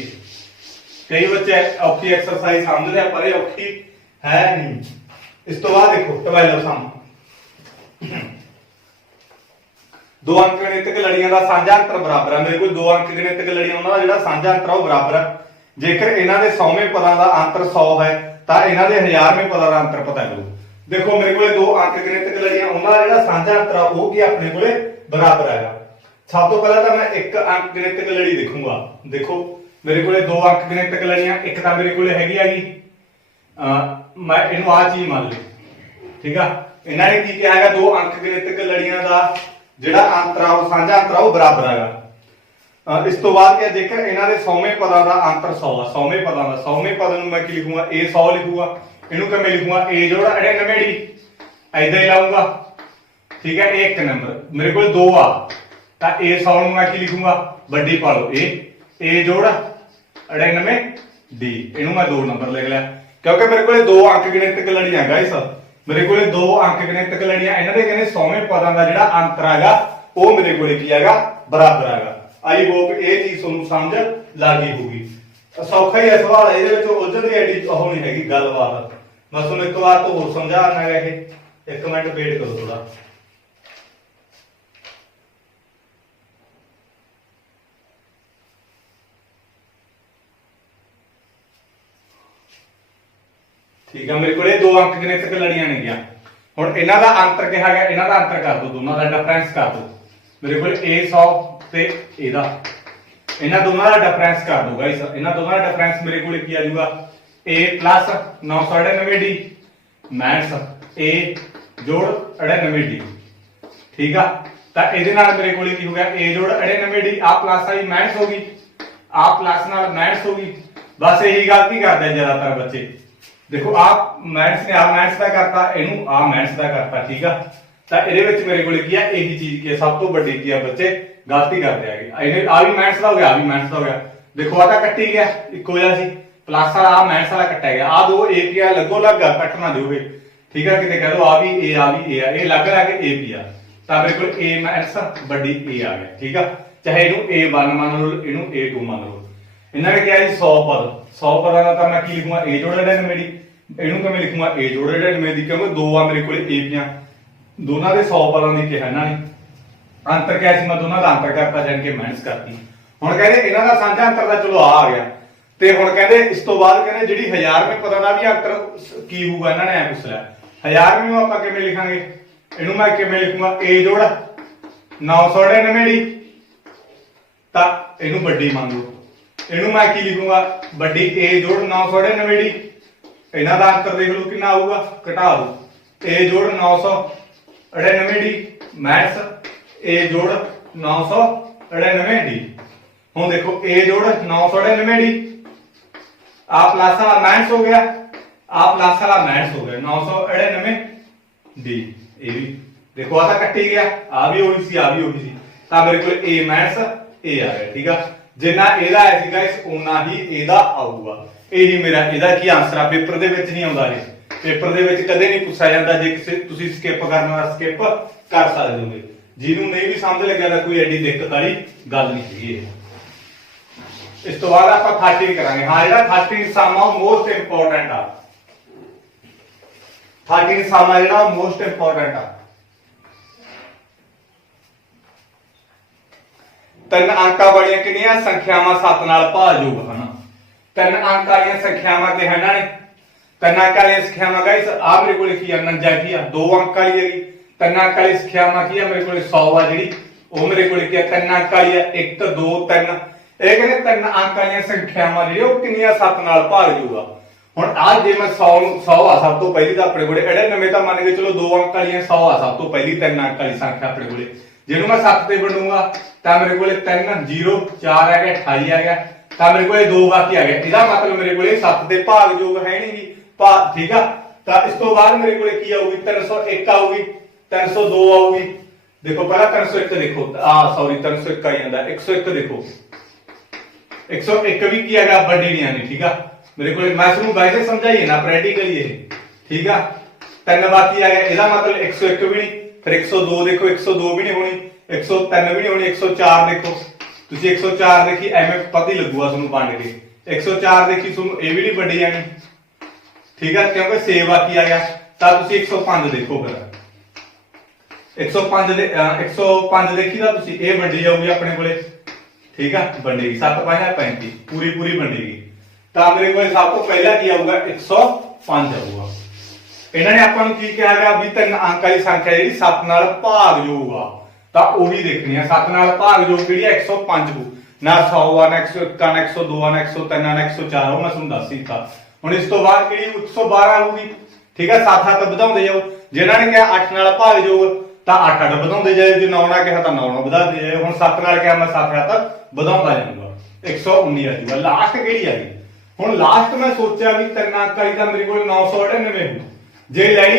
कई बच्चे औखी एक्सरसाइज समझते हैं पर औखी है नहीं इस तो बाद देखो 12 सम दो अंक गणितक लड़ियां ਦਾ ਸਾਂਝਾ ਅੰਤਰ ਬਰਾਬਰ ਹੈ ਮੇਰੇ ਕੋਲ ਦੋ ਅੰਕ ਗਣਿਤਕ ਲੜੀਆਂ ਉਹਨਾਂ ਦਾ ਜਿਹੜਾ ਸਾਂਝਾ ਅੰਤਰ ਉਹ ਬਰਾਬਰ ਹੈ ਜੇਕਰ ਇਹਨਾਂ ਦੇ 100ਵੇਂ ਪਦਾਂ ਦਾ ਅੰਤਰ 100 ਹੈ ਤਾਂ ਇਹਨਾਂ ਦੇ 1000ਵੇਂ ਪਦਾਂ ਦਾ ਅੰਤਰ ਪਤਾ ਕਰੋ ਦੇਖੋ ਮੇਰੇ ਕੋਲੇ ਦੋ ਅੰਕ ਗਣਿਤਕ ਲੜੀਆਂ ਉਹਨਾਂ ਦਾ ਜਿਹੜਾ ਸਾਂਝਾ ਅੰਤਰ ਆ ਉਹ ਕੀ ਆਪਣੇ ਕੋਲੇ ਬਰਾਬਰ ਹੈਗਾ ਸਭ ਤੋਂ ਪਹਿਲਾਂ ਤਾਂ ਮੈਂ ਇੱਕ ਅੰਕ ਗਣਿਤਕ ਲੜੀ ਦੇਖੂੰਗਾ ਦੇਖੋ ਮੇਰੇ ਕੋਲੇ ਦੋ ਅੰਕ ਗਣਿਤਕ ਲੜੀਆਂ ਇੱਕ ਤਾਂ ਮੇਰੇ ਕੋਲੇ ਹੈਗੀ ਮੈਂ ਇਹਨੂੰ ਆ ਚੀਜ਼ ਮੰਨ ਲਈ ਠੀਕ ਆ ਇਹਨਾਂ ਨੇ ਕੀ ਕਿਹਾ ਹੈਗਾ ਦੋ ਅੰਕ ਗਣਿਤਕ ਲੜੀਆਂ ਦਾ ਜਿਹੜਾ ਅੰਤਰ ਆ ਉਹ ਸਾਂਝਾ ਅੰਤਰ ਆ ਉਹ ਬਰਾਬਰ ਹੈਗਾ ਇਸ ਤੋਂ ਬਾਅਦ ਕਿ ਜੇਕਰ ਇਹਨਾਂ ਦੇ 100ਵੇਂ ਪਦਾਂ ਦਾ ਅੰਤਰ 100 ਆ 100ਵੇਂ ਪਦਾਂ ਦਾ 100ਵੇਂ ਪਦ ਨੂੰ ਮੈਂ ਕੀ ਲਿਖੂੰਗਾ a 100 ਲਿਖੂੰਗਾ ਇਹਨੂੰ ਕਿਵੇਂ ਲਿਖੂੰਗਾ a ਜੋੜ 99 ਐਦਾਂ ਹੀ ਲਾਉਂਗਾ ਠੀਕ ਹੈ ਇਹ ਇੱਕ ਨੰਬਰ ਮੇਰੇ ਕੋਲ ਦੋ ਆ ਤਾਂ a 100 ਨੂੰ ਮੈਂ ਕੀ ਲਿਖੂੰਗਾ ਵੱਡੀ ਪਾ ਲਓ a ਜੋੜ 99 d ਇਹਨੂੰ ਮੈਂ ਦੋ ਨੰਬਰ ਲਿਖ ਲਿਆ ਕਿਉਂਕਿ ਮੇਰੇ ਕੋਲ ਦੋ ਅੰਕ ਗਣਿਤਕ ਲੜੀਆਂ ਗਾਇਸ ਮੇਰੇ ਕੋਲੇ ਦੋ ਅੰਕ ਗਣਿਤਕ ਲੜੀਆਂ ਇਹਨਾਂ ਦੇ ਕਹਿੰਦੇ 100ਵੇਂ ਪਦਾਂ ਦਾ ਜਿਹੜਾ ਅੰਤਰ ਹੈਗਾ ਉਹ ਮੇਰੇ ਕੋਲੇ ਕੀ ਹੈਗਾ ਬਰਾਬਰ ਹੈਗਾ ਆਈ ਹੋਪ ਇਹ ਚੀਜ਼ ਤੁਹਾਨੂੰ ਸਮਝ ਲੱਗ ਗਈ ਹੋਊਗੀ ਸੌਖਾ ਹੀ ਹੈ ਸਵਾਲ ਇਹਦੇ ਵਿੱਚ ਉਲਝਣ ਦੀ ਐਡੀ ਉਹ ਨਹੀਂ ਹੈਗੀ ਗੱਲਬਾਤ ਮੈਂ ਤੁਹਾਨੂੰ ਇੱਕ ਵਾਰ ਤੋਂ ਹੋਰ ਸਮਝਾਉਣਾ ਹੈਗਾ ਇਹ ਇੱਕ ਮਿੰਟ ਵੇਟ ਕਰੋ ਥੋੜਾ ठीक है मेरे को दो अंक गणितक लड़ियां ने गया हुण इन्हां दा अंतर किहा गया इन्हां दा अंतर कर दो दोनों दा डिफरेंस कर दो मेरे को a 100 ते इहदा इन्हां दोनों दा डिफरेंस कर दो गाइस इन्हां दोनों दा डिफरेंस मेरे को की आ जाऊगा a plus 999 d minus a जोड़ 99 d ठीक है तो इहदे नाल मेरे को की हो गया a जोड़ 99 d आ प्लस आई माइनस होगी आ प्लस नाल माइनस होगी बस यही गलती करते हैं ज्यादातर बच्चे देखो आप मैथ्स ने आ मैथ्स ਦਾ ਕਰਤਾ ਇਹਨੂੰ ਆ ਮੈਥਸ ਦਾ ਕਰਤਾ ਠੀਕ ਆ ਤਾਂ ਇਹਦੇ ਵਿੱਚ ਮੇਰੇ ਕੋਲ ਕੀ ਆ ਇਹੀ ਚੀਜ਼ ਕੀ ਸਭ ਤੋਂ ਵੱਡੀ ਕੀ ਆ ਬੱਚੇ ਗਲਤੀ ਕਰਦੇ ਆਗੇ ਇਹਨੇ ਆ ਵੀ ਮੈਥਸ ਦਾ ਹੋ ਗਿਆ ਆ ਵੀ ਮੈਥਸ ਦਾ ਹੋ ਗਿਆ ਦੇਖੋ ਆ ਤਾਂ ਕੱਟੀ ਗਿਆ ਇੱਕੋ ਜਿਹਾ ਸੀ ਪਲੱਸ ਵਾਲਾ ਆ ਮੈਥਸ ਵਾਲਾ ਕੱਟਿਆ ਗਿਆ ਆ ਦੋ ਏ ਕੀ ਆ ਲੱਗੋ ਲੱਗ ਕੱਟ ਨਾ ਦਿਓਗੇ ਠੀਕ ਆ ਕਿਤੇ ਕਹ ਦੋ ਆ ਵੀ ਏ ਆ ਵੀ ਏ ਆ ਇਹ ਲੱਗ ਲੱਗ ਏ ਪੀ ਆ ਤਾਂ ਮੇਰੇ ਕੋਲ ਏ ਮੈਥਸ ਵੱਡੀ ਏ ਆ ਗਿਆ ਠੀਕ ਆ ਚਾਹੇ ਇਹਨੂੰ a1 ਮੰਨ ਲਓ ਇਹਨੂੰ a2 ਮੰਨ ਲਓ ਇਹਨਾਂ ਨੇ ਕਿਹਾ ਜੀ 100 ਪਦ 100 ਪਦਾਂ ਦਾ ਤਾਂ ਮੈਂ ਕੀ ਲਿਖੂੰਗਾ a ਜੋੜ 99 ਇਹਨੂੰ ਕਿਵੇਂ ਲਿਖੂੰਗਾ a ਜੋੜ 99 ਦੀ ਕਿਉਂਕਿ ਦੋ ਆ ਮੇਰੇ ਕੋਲੇ a ਪੀਆਂ ਦੋਨਾਂ ਦੇ 100 ਪਦਾਂ ਦੀ ਕਿਹਾ ਇਹਨਾਂ ਨੇ ਅੰਤਰ ਕਿਹਾ ਸੀ ਮੈਂ ਦੋਨਾਂ ਦਾ ਅੰਤਰ ਕਰਤਾ ਜਾਨ ਕੇ ਮਾਈਨਸ ਕਰਤੀ ਹੁਣ ਕਹਿੰਦੇ ਇਹਨਾਂ ਦਾ ਸਾਂਝਾ ਅੰਤਰ ਦਾ ਚਲੋ ਆ ਗਿਆ ਤੇ ਹੁਣ ਕਹਿੰਦੇ ਇਸ ਤੋਂ ਬਾਅਦ ਕਹਿੰਦੇ ਜਿਹੜੀ 1000ਵੇਂ ਪਦਾਂ ਦਾ ਵੀ ਅੰਤਰ ਕੀ ਹੋਊਗਾ ਇਹਨਾਂ ਨੇ ਐ ਪੁੱਛ ਲਿਆ 1000ਵੇਂ ਨੂੰ ਆਪਾਂ ਕਿਵੇਂ ਲਿਖਾਂਗੇ ਇਹਨੂੰ ਮੈਂ ਕਿਵੇਂ ਲਿਖੂੰਗਾ a ਜੋੜ 999 ਦੀ ਤਾਂ ਇਹਨੂੰ ਵੱਡੀ ਮੰਨ ਲਓ ਇਹਨੂੰ ਮੈਂ ਕੀ ਲਿਖੂੰਗਾ ਵੱਡੀ a ਜੋੜ 999 ਦੀ ਇਹਨਾਂ ਦਾ ਅੰਤਰ ਦੇਖ ਲਓ ਕਿੰਨਾ ਆਊਗਾ, ਘਟਾ ਦਿਓ। a ਜੋੜ 999 ਡੀ ਮਾਈਨਸ a ਜੋੜ 999 ਡੀ। ਹੁਣ ਦੇਖੋ a ਜੋੜ 999 ਡੀ, ਆ ਪਲੱਸ ਵਾਲਾ ਮਾਈਨਸ ਹੋ ਗਿਆ, ਆ ਪਲੱਸ ਵਾਲਾ ਮਾਈਨਸ ਹੋ ਗਿਆ, 999 डी। ਇਹ ਵੀ ਦੇਖੋ ਆ ਤਾਂ ਕੱਟੀ ਗਿਆ, ਆ ਵੀ ਉਹੀ ਸੀ, ਆ ਵੀ ਉਹੀ ਸੀ, ਤਾਂ ਮੇਰੇ ਕੋਲ a ਮਾਈਨਸ a ਆ ਗਿਆ। ਠੀਕ ਆ, ਜਿੰਨਾ ਇਹਦਾ ਆਇਆ ਸੀ ਗਾਇਸ ਉਨਾ ਹੀ ਇਹਦਾ ਆਊਗਾ। ਇਹੀ ਮੇਰਾ ਇਹਦਾ ਕੀ ਆਨਸਰ ਆ। ਪੇਪਰ ਦੇ ਵਿੱਚ ਨਹੀਂ ਆਉਂਦਾ, ਇਹ ਪੇਪਰ ਦੇ ਵਿੱਚ ਕਦੇ ਨਹੀਂ ਪੁੱਛਿਆ ਜਾਂਦਾ। ਜੇ ਕਿਸੇ ਤੁਸੀਂ ਸਕਿਪ ਕਰਨਾ ਸਕਿਪ ਕਰ ਸਕਦੇ ਹੋਗੇ। ਜਿਹਨੂੰ ਨਹੀਂ ਵੀ ਸਮਝ ਲੱਗਿਆ ਤਾਂ ਕੋਈ ਐਡੀ ਦਿੱਕਤ ਵਾਲੀ ਗੱਲ ਨਹੀਂ ਹੈਗੀ ਇਹ। ਇਸ ਤੋਂ ਬਾਅਦ ਆਪਾਂ 13 ਕਰਾਂਗੇ। ਹਾਂ, ਜਿਹੜਾ 13 ਸਮ ਆ ਮੋਸਟ ਇੰਪੋਰਟੈਂਟ ਆ। 13 ਸਮ ਆ ਜਿਹੜਾ ਮੋਸਟ ਇੰਪੋਰਟੈਂਟ ਆ। ਤਿੰਨ ਅੰਕਾਂ ਵਾਲੀਆਂ ਕਿੰਨੀਆਂ ਸੰਖਿਆਵਾਂ 7 ਨਾਲ ਭਾਜਯੋਗ ਹਨ। ਤਿੰਨ ਅੰਕ ਵਾਲੀਆਂ ਸੰਖਿਆਵਾਂ ਤੇ ਇਹਨਾਂ ਨੇ ਤਿੰਨ ਅੰਕ ਵਾਲੀਆਂ ਸੰਖਿਆਵਾਂ ਗਾਇਸ ਆ ਮੇਰੇ ਕੋਲ ਕੀ ਆ 49 ਕੀ ਆ, 2 ਅੰਕ ਵਾਲੀ ਹੈਗੀ। ਤਿੰਨ ਅੰਕ ਵਾਲੀ ਸੰਖਿਆਵਾਂ ਕੀ ਆ ਮੇਰੇ ਕੋਲ 100 ਆ ਜਿਹੜੀ, ਉਹ ਮੇਰੇ ਕੋਲ ਕੀ ਆ ਤਿੰਨ ਅੰਕ ਵਾਲੀ ਆ 1 2 3। ਇਹ ਕਹਿੰਦੇ ਤਿੰਨ ਅੰਕ ਵਾਲੀਆਂ ਸੰਖਿਆਵਾਂ ਜਿਹੜੀਆਂ ਉਹ ਕਿੰਨੀਆਂ 7 ਨਾਲ ਭਾਜਯੋਗ ਆ। ਹੁਣ ਆ ਜੇ ਮੈਂ 100 ਨੂੰ 100 ਆ ਸਭ ਤੋਂ ਪਹਿਲੀ ਤਾਂ ਆਪਣੇ ਕੋਲੇ, 99 ਤਾਂ ਮੰਨ ਕੇ ਚਲੋ 2 ਅੰਕ ਵਾਲੀਆਂ 100 ਆ ਸਭ ਤੋਂ ਪਹਿਲੀ ਤਿੰਨ ਅੰਕ ਵਾਲੀ ਸੰਖਿਆ ਆਪਣੇ ਕੋਲੇ। ਜਿਹਨੂੰ ਮੈਂ 7 ਤੇ ਵੰਡੂਗਾ ਤਾਂ ਮੇਰੇ ਕੋਲੇ 3 0 4 ਆ ਗਿਆ, 28 ਆ ਗਿਆ, ਤਾਂ ਮੇਰੇ ਕੋਲੇ 2 ਬਾਕੀ ਆ ਗਿਆ। ਇਹਦਾ ਮਤਲਬ ਮੇਰੇ ਕੋਲੇ 7 ਦੇ ਭਾਗਯੋਗ ਹੈ ਨਹੀਂ ਗੀ। ਠੀਕ ਆ, ਤਾਂ ਇਸ ਤੋਂ ਬਾਅਦ ਮੇਰੇ ਕੋਲੇ ਕੀ ਆਊਗੀ 301 ਆਊਗੀ, 302 ਆਊਗੀ। ਦੇਖੋ ਪਹਿਲਾਂ 301 ਦੇਖੋ, ਸੌਰੀ 301 ਆ ਜਾਂਦਾ, 101 ਦੇਖੋ, 101 ਵੀ ਕੀ ਹੈਗਾ ਵੱਡੀ ਨਹੀਂ ਆਣੀ। ਠੀਕ ਆ, ਮੇਰੇ ਕੋਲੇ ਮੈਂ ਤੁਹਾਨੂੰ ਗਾਇਸ ਸਮਝਾਈਏ ਨਾ ਪ੍ਰੈਕਟੀਕਲੀ ਇਹ। ਠੀਕ ਆ, 3 ਬਾਕੀ ਆ ਗਿਆ, ਇਹਦਾ ਮਤਲਬ 101 ਵੀ ਨਹੀਂ। ਫਿਰ 102 ਦੇਖੋ, 102 ਵੀ ਨਹੀਂ ਹੋਣੀ, 103 ਵੀ ਨਹੀਂ ਹੋਣੀ, 104 ਦੇਖੋ। ਤੁਸੀਂ 104 ਦੇਖੀ ਐਵੇਂ ਪਤਾ ਹੀ ਲੱਗੂਗਾ ਤੁਹਾਨੂੰ ਵੰਡ ਕੇ। 104 ਦੇਖੀ ਤੁਹਾਨੂੰ ਇਹ ਵੀ ਨਹੀਂ ਵੱਡੀ ਆਣੀ। ਠੀਕ ਆ, ਕਿਉਂਕਿ 6 ਬਾਕੀ ਆ ਗਿਆ, ਤਾਂ ਤੁਸੀਂ 105 ਦੇਖੋ। ਫਿਰ 105 ਦੇਖੀ ਤਾਂ ਤੁਸੀਂ ਇਹ ਵੰਡੀ ਜਾਊਗੀ ਆਪਣੇ ਕੋਲੇ। ਠੀਕ ਆ, ਵੰਡੇਗੀ 7 5 35 ਪੂਰੀ ਵੰਡੇਗੀ। ਤਾਂ ਮੇਰੇ ਕੋਲੇ ਸਭ ਤੋਂ ਪਹਿਲਾਂ ਕੀ ਆਊਗਾ 105 ਆਊਗਾ। ਇਹਨਾਂ ਨੇ ਆਪਾਂ ਨੂੰ ਕੀ ਕਿਹਾ ਗਿਆ ਵੀ ਤਿੰਨ ਅੰਕ ਵਾਲੀ ਸੰਖਿਆ ਜਿਹੜੀ 7 ਨਾਲ ਭਾਗਯੋਗ ਆ, ਤਾਂ ਉਹੀ ਦੇਖਣੀ ਆ। 7 ਨਾਲ ਭਾਗਯੋਗ ਜਿਹੜੀ ਆ 105 ਹੋ, ਨਾ 100 ਆ, ਨਾ 101 ਨਾ 102 ਨਾ 103 ਨਾ 104, ਉਹ ਮੈਂ ਤੁਹਾਨੂੰ ਦੱਸ ਹੀ ਦਿੱਤਾ। ਹੁਣ ਇਸ ਤੋਂ ਬਾਅਦ ਕਿਹੜੀ 112 ਆਊਗੀ। ਠੀਕ ਆ, 7 ਵਧਾਉਂਦੇ ਜਾਓ। ਜਿਹਨਾਂ ਨੇ ਕਿਹਾ 8 ਨਾਲ ਭਾਗਯੋਗ ਤਾਂ 8 ਵਧਾਉਂਦੇ ਜਾਓ, ਜੇ 9 ਨਾਲ ਕਿਹਾ ਤਾਂ 9 ਵਧਾਉਂਦੇ ਜਾਓ। ਹੁਣ 7 ਨਾਲ ਕਿਹਾ ਮੈਂ 7 ਵਧਾਉਂਦਾ ਜਾਊਗਾ, 119 ਆ ਜਾਊਗਾ। ਲਾਸਟ ਕਿਹੜੀ ਆ ਗਈ? ਹੁਣ ਲਾਸਟ ਮੈਂ ਸੋਚਿਆ ਵੀ ਤਿੰਨ ਅੰਕ ਵਾਲੀ ਤਾਂ ਮੇਰੇ ਕੋਲ 999 ਹੋ। ਜੇ ਲੈਣੀ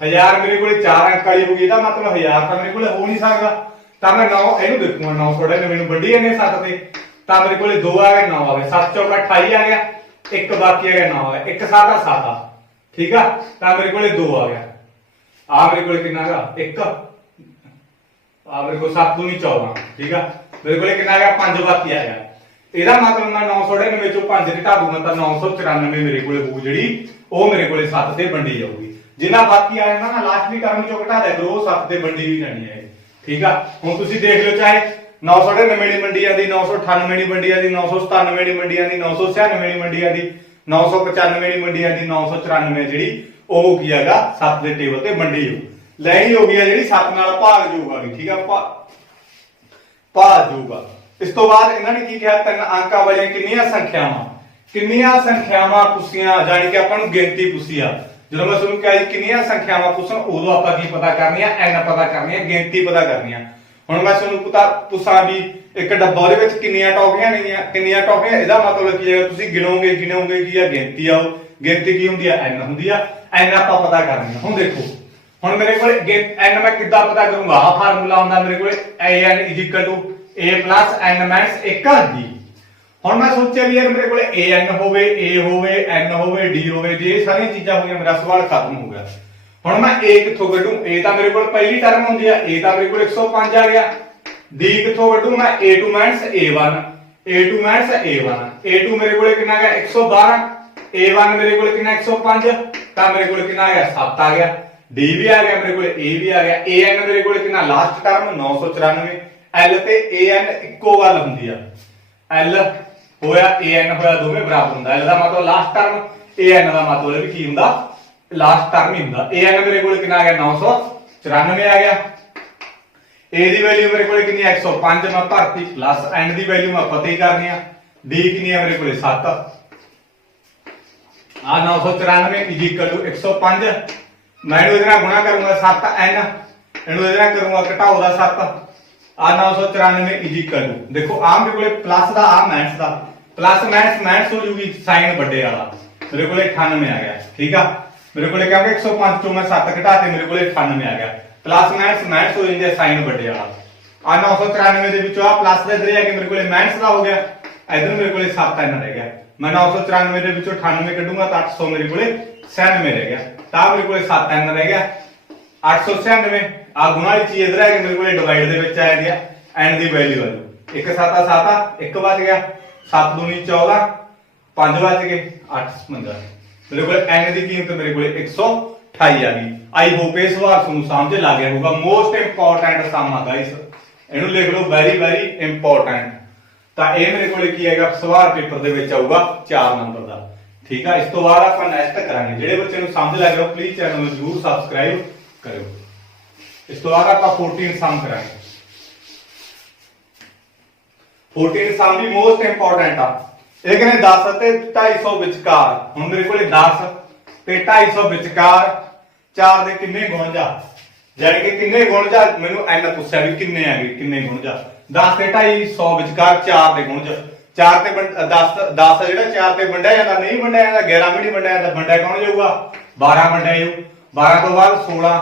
1000 ਮੇਰੇ ਕੋਲੇ 4 ਅੰਕ ਵਾਲੀ ਹੋਗੀ, ਇਹਦਾ ਮਤਲਬ 1000 ਤਾਂ ਮੇਰੇ ਕੋਲੇ ਹੋ ਨਹੀਂ ਸਕਦਾ। ਤਾਂ ਮੈਂ 9 ਇਹਨੂੰ ਦੇਖੂਗਾ 999 ਨੂੰ ਵੱਡੀ ਇਹਨੇ 7 ਤੇ, ਤਾਂ ਮੇਰੇ ਕੋਲੇ 2 ਆ ਗਿਆ, 9 ਆ ਗਿਆ, 7 ਚੌਕਾ 28 ਆ ਗਿਆ, 1 ਬਾਕੀ ਆ ਗਿਆ 9 ਆ ਗਿਆ, 1 7 ਆ 7 ਆ। ਠੀਕ ਆ, ਤਾਂ ਮੇਰੇ ਕੋਲੇ 2 ਆ ਗਿਆ। ਆ ਮੇਰੇ ਕੋਲੇ ਕਿੰਨਾ ਹੈਗਾ 1, ਆ ਮੇਰੇ ਕੋਲ 7 ਨਹੀਂ 14। ਠੀਕ ਆ, ਮੇਰੇ ਕੋਲੇ ਕਿੰਨਾ ਹੈਗਾ 5 ਬਾਕੀ ਆ ਗਿਆ। ਇਹਦਾ ਮਤਲਬ ਮੈਂ 999 ਚੋਂ 5 ਘਟਾ ਦੂੰਗਾ ਤਾਂ 994 ਮੇਰੇ ਕੋਲੇ ਹੋਊ, ਜਿਹੜੀ ਉਹ ਮੇਰੇ ਕੋਲੇ 7 ਤੇ ਵੰਡੀ ਜਾਊਗੀ। ਜਿੰਨਾ ਬਾਕੀ ਆ ਜਾਂਦਾ ਨਾ ਲਾਸਟਲੀ ਟਰਮ ਚੋਂ ਘਟਾ ਦਿਆ ਕਰੋ, ਉਹ 7 ਤੇ ਵੰਡੀ ਵੀ ਜਾਣੀ ਹੈ। ਠੀਕ ਆ, ਹੁਣ ਤੁਸੀਂ ਦੇਖ ਲਓ ਚਾਹੇ 999 ਦੀ ਮੰਡੀ ਆਂਦੀ, 998 ਦੀ ਮੰਡੀ ਆਂਦੀ, 997 ਦੀ ਮੰਡੀ ਆਂਦੀ, 996 ਦੀ ਮੰਡੀ ਆਂਦੀ, 995 ਦੀ ਮੰਡੀ ਆਂਦੀ, 994 ਜਿਹੜੀ ਉਹ ਕੀ ਹੈਗਾ 7 ਦੇ ਟੇਬਲ ਤੇ ਵੰਡੀ ਹੋ ਲੈਣੀ ਹੋ ਗਈ ਆ, ਜਿਹੜੀ 7 ਨਾਲ ਭਾਗਯੋਗ ਆ ਗਈ। ਠੀਕ ਆ, ਭਾਗਯੋਗ ਆ। ਇਸ ਤੋਂ ਬਾਅਦ ਇਹਨਾਂ ਨੇ ਕੀ ਕਿਹਾ ਤਿੰਨ ਅੰਕਾਂ ਵਾਲੀਆਂ ਕਿੰਨੀਆਂ ਸੰਖਿਆਵਾਂ ਪੁੱਛੀਆਂ, ਜਾਨੀ ਕਿ ਆਪਾਂ ਨੂੰ ਗਿਣਤੀ ਪੁੱਛੀ ਆ। ਜਦੋਂ ਮੈਂ ਤੁਹਾਨੂੰ ਕਿਹਾ ਕਿੰਨੀਆਂ ਸੰਖਿਆਵਾਂ ਪੁੱਛਣ, ਉਦੋਂ ਆਪਾਂ ਕੀ ਪਤਾ ਕਰਨੀ ਆ, n ਪਤਾ ਕਰਨੀ ਆ, ਗਿਣਤੀ ਪਤਾ ਕਰਨੀ ਆ। ਹੁਣ ਮੈਂ ਤੁਹਾਨੂੰ ਪੁੱਛਾਂ ਵੀ ਇੱਕ ਡੱਬਾ ਉਹਦੇ ਵਿੱਚ ਕਿੰਨੀਆਂ ਟੌਫੀਆਂ ਨੇਗੀਆਂ, ਕਿੰਨੀਆਂ ਟੌਫੀਆਂ, ਇਹਦਾ ਮਤਲਬ ਕੀ ਹੈ ਤੁਸੀਂ ਗਿਣੋਗੇ ਕੀ ਆ ਗਿਣਤੀ ਆ। ਉਹ ਗਿਣਤੀ ਕੀ ਹੁੰਦੀ ਆ n ਹੁੰਦੀ ਆ, n ਆਪਾਂ ਪਤਾ ਕਰਨੀ ਆ। ਹੁਣ ਦੇਖੋ, ਹੁਣ ਮੇਰੇ ਕੋਲ n ਮੈਂ ਕਿੱਦਾਂ ਪਤਾ ਕਰੂੰਗਾ, ਆਹ ਫਾਰਮੂਲਾ ਹੁੰਦਾ ਮੇਰੇ ਕੋਲ an a plus n minus 1 d। ਹੁਣ ਮੈਂ ਸੋਚਿਆ ਵੀ ਯਾਰ ਮੇਰੇ ਕੋਲ an ਹੋਵੇ, a ਹੋਵੇ, n ਹੋਵੇ, d ਹੋਵੇ, ਜੇ ਇਹ ਸਾਰੀਆਂ ਚੀਜ਼ਾਂ ਹੋਈਆਂ ਮੇਰਾ ਸਵਾਲ ਖਤਮ ਹੋ ਗਿਆ। ਹੁਣ ਮੈਂ a ਕਿੱਥੋਂ ਕੱਢੂੰ? a ਤਾਂ ਮੇਰੇ ਕੋਲ ਪਹਿਲੀ ਟਰਮ ਹੁੰਦੀ ਆ, a ਤਾਂ ਮੇਰੇ ਕੋਲ 105 ਆ ਗਿਆ। d ਕਿੱਥੋਂ ਕੱਢੂੰ ਮੈਂ? a2 minus a1, a2 minus a1, a2 ਮੇਰੇ ਕੋਲ ਕਿੰਨਾ ਆ ਗਿਆ 112, a1 ਮੇਰੇ ਕੋਲ ਕਿੰਨਾ 105, ਤਾਂ ਮੇਰੇ ਕੋਲ ਕਿੰਨਾ ਆ ਗਿਆ 7 ਆ ਗਿਆ। d ਵੀ ਆ ਗਿਆ ਮੇਰੇ ਕੋਲ, a ਵੀ ਆ ਗਿਆ, an ਮੇਰੇ ਕੋਲ ਕਿੰਨਾ ਲਾਸਟ ਟਰਮ 994, l ਤੇ an ਇੱਕੋ ਗੱਲ ਹੁੰਦੀ ਆ, l ਹੋਇਆ an ਹੋਇਆ ਦੋਵੇਂ ਬਰਾਬਰ ਹੁੰਦਾ। l ਦਾ ਮਤਲਬ ਲਾਸਟ ਟਰਮ, an ਦਾ ਮਤਲਬ ਵੀ ਕੀ ਹੁੰਦਾ ਲਾਸਟ ਟਰਮ ਹੀ ਹੁੰਦਾ। an ਮੇਰੇ ਕੋਲ ਕਿੰਨਾ ਆ ਗਿਆ 994 ਆ ਗਿਆ। a ਦੀ ਵੈਲਿਊ ਮੇਰੇ ਕੋਲ ਕਿੰਨੀ ਆ 105 ਮੈਂ ਭਰਤੀ, ਪਲੱਸ n ਦੀ ਵੈਲਿਊ ਮੈਂ ਪਤਾ ਹੀ ਕਰਨੀ ਆ, d ਕਿੰਨੀ ਆ ਮੇਰੇ ਕੋਲ 7। आ 994 इज इक्वल टू 105 मैं इहदे गुणा करूंगा 7n इहनूं इहदे करूंगा घटाओ दा 7 आ 994 इज इक्वल टू देखो आ मेरे कोले प्लस दा आ माइनस दा प्लस माइनस हो जूगी साइन बड़े वाला मेरे कोले 98 आ गया ठीक है मेरे कोले क्योंकि 105 चों मैं 7 घटाते मेरे कोले 98 आ गया प्लस माइनस हो जांदे साइन बड़े वाला आ 994 दे विचों आ प्लस दे इधर आके मेरे कोले माइनस दा हो गया इधर मेरे कोले 7n रह गया मैं 994 ਦੇ ਵਿੱਚੋਂ 98 ਕੱਢੂੰਗਾ ਤਾਂ 800 ਮੇਰੇ ਕੋਲੇ 96 ਰਹਿ ਗਿਆ ਤਾਂ ਮੇਰੇ ਕੋਲੇ 7n ਰਹਿ ਗਿਆ 896 ਆ ਗੁਣਾ ਵਾਲੀ ਚੀਜ਼ ਇਧਰ ਆ ਕੇ ਮੇਰੇ ਕੋਲੇ ਡਿਵਾਈਡ ਦੇ ਵਿੱਚ ਆ ਗਿਆ n ਦੀ ਵੈਲਿਊ ਆ 1 7 7 1 ਬਚ ਗਿਆ 7 2 14 5 ਬਚ ਗਏ 8 55 ਮੇਰੇ ਕੋਲੇ n ਦੀ ਕੀਮਤ ਮੇਰੇ ਕੋਲੇ 128 ਆ ਗਈ ਆਈ ਹੋਪ ਇਹ ਸਵਾਲ ਤੁਹਾਨੂੰ ਸਮਝ ਲੱਗ ਗਿਆ ਹੋਊਗਾ ਮੋਸਟ ਇੰਪੋਰਟੈਂਟ ਸਮ ਆ ਗਾਇਸ ਇਹਨੂੰ ਲਿਖ ਲਓ ਵੈਰੀ ਵੈਰੀ ਇੰਪੋਰਟੈਂਟ ਤਾਂ ਇਹ ਮੇਰੇ ਕੋਲੇ ਕੀ ਹੈਗਾ ਸਵਾਲ ਪੇਪਰ ਦੇ ਵਿੱਚ ਆਊਗਾ 4 ਨੰਬਰ ਦਾ ਠੀਕ ਆ ਇਸ ਤੋਂ ਬਾਅਦ ਆਪਾਂ ਨੈਕਸਟ ਕਰਾਂਗੇ ਜਿਹੜੇ ਬੱਚੇ ਨੂੰ ਸਮਝ ਲੱਗ ਰਿਹਾ ਪਲੀਜ਼ ਚੈਨਲ ਨੂੰ ਜਰੂਰ ਸਬਸਕ੍ਰਾਈਬ ਕਰਿਓ ਇਸ ਤੋਂ ਬਾਅਦ ਆਪਾਂ 14 ਸਮ ਕਰਾਂਗੇ 14 ਸਮ ਵੀ ਮੋਸਟ ਇੰਪੋਰਟੈਂਟ ਆ ਇਹ ਕਹਿੰਦੇ 10 ਤੇ 250 ਵਿਚਕਾਰ ਹੁਣ ਮੇਰੇ ਕੋਲੇ 10 ਤੇ 250 ਵਿਚਕਾਰ 4 ਦੇ ਕਿੰਨੇ ਗੁਣ ਜਾ ਜਾਨੀ ਕਿ ਕਿੰਨੇ ਗੁਣ ਜਾ ਮੈਨੂੰ n ਪੁੱਛਿਆ ਵੀ ਕਿੰਨੇ ਆ ਗਏ ਕਿੰਨੇ ਗੁਣ ਜਾ 10 ਤੇ 250 ਵਿਚਕਾਰ 4 ਦੇ ਗੁਣ ਚ 4 ਤੇ 10 ਜਿਹੜਾ 4 ਤੇ ਵੰਡਿਆ ਜਾਂਦਾ ਨਹੀਂ ਵੰਡਿਆ ਜਾਂਦਾ 11 ਵੀ ਨਹੀਂ ਵੰਡਿਆ ਜਾਂਦਾ ਵੰਡਿਆ ਕੌਣ ਜਾਊਗਾ 12 ਵੰਡਿਆ ਜਾਊ 12 ਤੋਂ ਬਾਅਦ 16